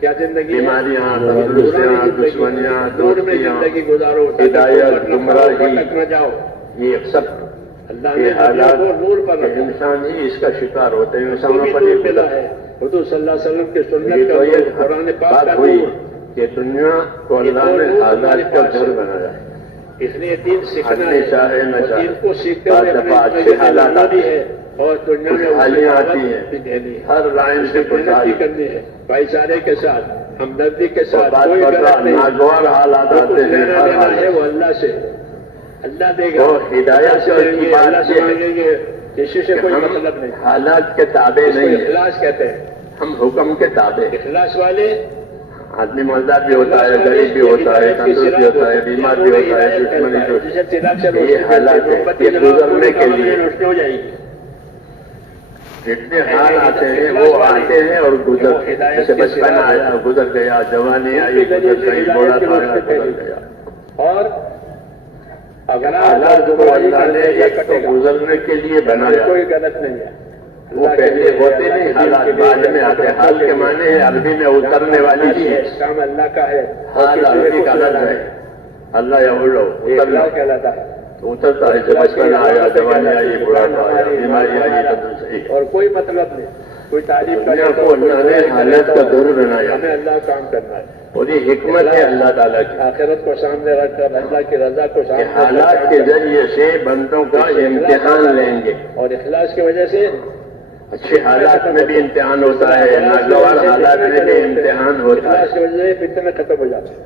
کیا زندگی ہے؟ بیماریاں، پرانی تندرستیاں، زندگی. دشمنیاں، نور میں دوستیاں، زندگی گزارو، ہدایت، نہ گمراہی. بھٹک نہ جاؤ. یہ سب اللہ نے یہ حالات نبیوں کو نور پر کہ رکھا. انسان ہی اس کا شکار ہوتے ہیں. کو انسانوں بھی پر نور یہ ملا گزرتے ہے. حضور صلی اللہ علیہ وسلم کے ہیں. سنت یہ کا تو نور، یہ قرآن پاک کا بات ہوئی نور. کہ دنیا کو اللہ نے حالات کا گھر بنایا. اس لیے دین سیکھنا آدمی ہے چاہے نہ اور چاہے. دین کو سیکھتے بعض ہوئے دفعہ اپنے اچھے زندگی میں حالات لانا بھی آتے ہے اور دنیا میں خوشحالیاں آتی ہیں. بھی دینی ہے. ہر لائن سے محنت بھی خوشحالی. کرنی ہے، بھائی چارے کے ساتھ، ہمدردی کے اور ساتھ. بعض کوئی دفعہ غلط نہیں. ناگوار حالات جو آتے کچھ ہیں. لینا ہر دینا حال ہے وہ اللہ سے، اللہ دے گا. اور ہدایت اللہ سے کی لیں گے، بات اللہ سے یہ ہے مانگیں گے. کسی سے کہ کوئی ہم مطلب نہیں. حالات کے تابع اس کو نہیں ہیں. اخلاص کہتے ہیں. ہم حکم کے تابع ہیں. اخلاص والے آدمی مالدار بھی ہوتا ہے، غریب بھی ہوتا ہے، تندرست بھی ہوتا ہے، بیمار بھی ہوتا ہے، دشمنی جو یہ حالات ہے یہ گزرنے کے لیے جتنے حال آتے ہیں وہ آتے ہیں اور گزرتے ہیں. جیسے بچپن آیا گزر گیا، جوانی آئی گزر گئی، بوڑھا آیا گزر گیا. اور اگر حالات کو اللہ نے ایک تو گزرنے کے لیے بنایا. کوئی غلط نہیں ہے، وہ پہلے ہوتے نہیں، حالات بعد میں آتے. حال کے معنی ہے عربی میں اترنے والی چیز. کام اللہ کا ہے. حال عربی کا لفظ ہے. اللہ یا اولو اترنا کہلاتا ہے. اترتا ہے. جب بچپن آیا، جوانی آئی، بڑھاپا آیا، بیماری آئی، تندرستی. اور کوئی مطلب نہیں، کوئی تعریف کا دنیا کو اللہ نے حالات کا دور بنایا ہمیں اللہ کام کرنا ہے. اور یہ حکمت ہے اللہ تعالیٰ کی. آخرت کو سامنے رکھ کر اللہ کی رضا کو کہ سامنے حالات کے ذریعے سے بندوں کا امتحان لیں گے. اور اخلاص کی وجہ سے اچھے حالات میں بھی امتحان ہوتا ہے، ناگوار حالات میں بھی امتحان ہوتا ہے. اخلاص کی وجہ سے فتنے ختم ہو جاتے ہیں.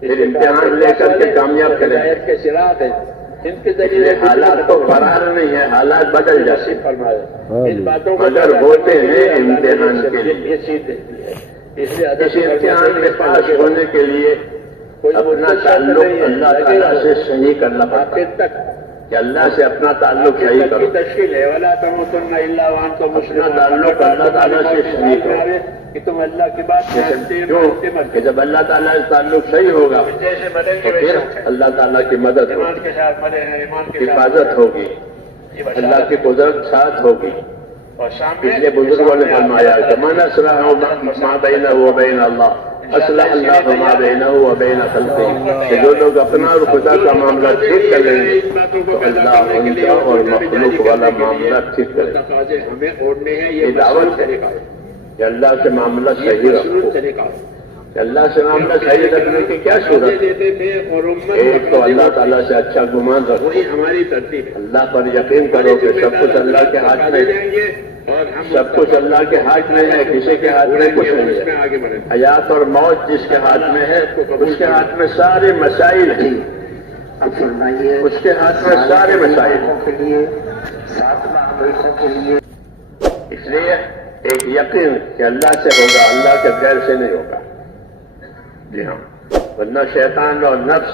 پھر امتحان لے کر کے کامیاب کریں. ہدایت کے چراغ ہیں، ان کے اس ذریعے لیے حالات تو قرار نہیں ہے، حالات بدل جاتے ہیں. فرمایا ان باتوں کو مگر ہوتے ہیں امتحان کے لیے. یہ چیز دیتی ہے. اس لیے اس امتحان میں پاس ہونے کے لیے اپنا تعلق اللہ تعالیٰ سے صحیح کرنا پڑتا ہے. آخر تک کہ اللہ سے اپنا تعلق صحیح کرو. تشکیل ہے ولا تموتن الا وانتم مسلمون. اپنا تعلق اللہ تعالیٰ سے صحیح کرو. کہ تم اللہ کی بات کیوں کہ جب اللہ تعالیٰ سے تعلق صحیح ہوگا جیسے بدل تو پھر اللہ تعالیٰ کی مدد ایمان ہوگی، کے ساتھ مرے ہیں، ایمان کے ساتھ حفاظت ہوگی، اللہ کی قدرت ساتھ ہوگی. اور سامنے اس لیے بزرگوں نے فرمایا کہ من اصلح ما بینہ و بین اللہ اصلح اللہ ما بینہ و بین خلقہ. کہ جو لوگ اپنا اور خدا کا معاملہ ٹھیک کر لیں گے تو اللہ ان کا اور مخلوق والا معاملہ ٹھیک کرے گا. تقاضے ہمیں اوڑھنے ہیں. یہ دعوت ہے کہ اللہ سے معاملہ صحیح رکھو. کہ اللہ سے معاملہ صحیح رکھنے کی کیا صورت ہے؟ دیتے تھے اور ایک تو اللہ تعالیٰ سے اچھا گمان رکھو. وہی ہماری ترتیب ہے. اللہ پر یقین کرو کہ سب کچھ اللہ کے ہاتھ میں ہے. جائیں گے اور ہم سب کچھ اللہ کے ہاتھ میں ہے، کسی کے ہاتھ میں کچھ نہیں اس میں ہے. آگے بڑھیں. حیات اور موت جس کے ہاتھ میں ہے اس کے ہاتھ میں سارے مسائل ہیں. اس کے ہاتھ میں سارے مسائل ہیں. اس لیے ایک یقین کہ اللہ سے ہوگا، اللہ کے غیر سے نہیں ہوگا. جی ہاں، ورنہ شیطان اور نفس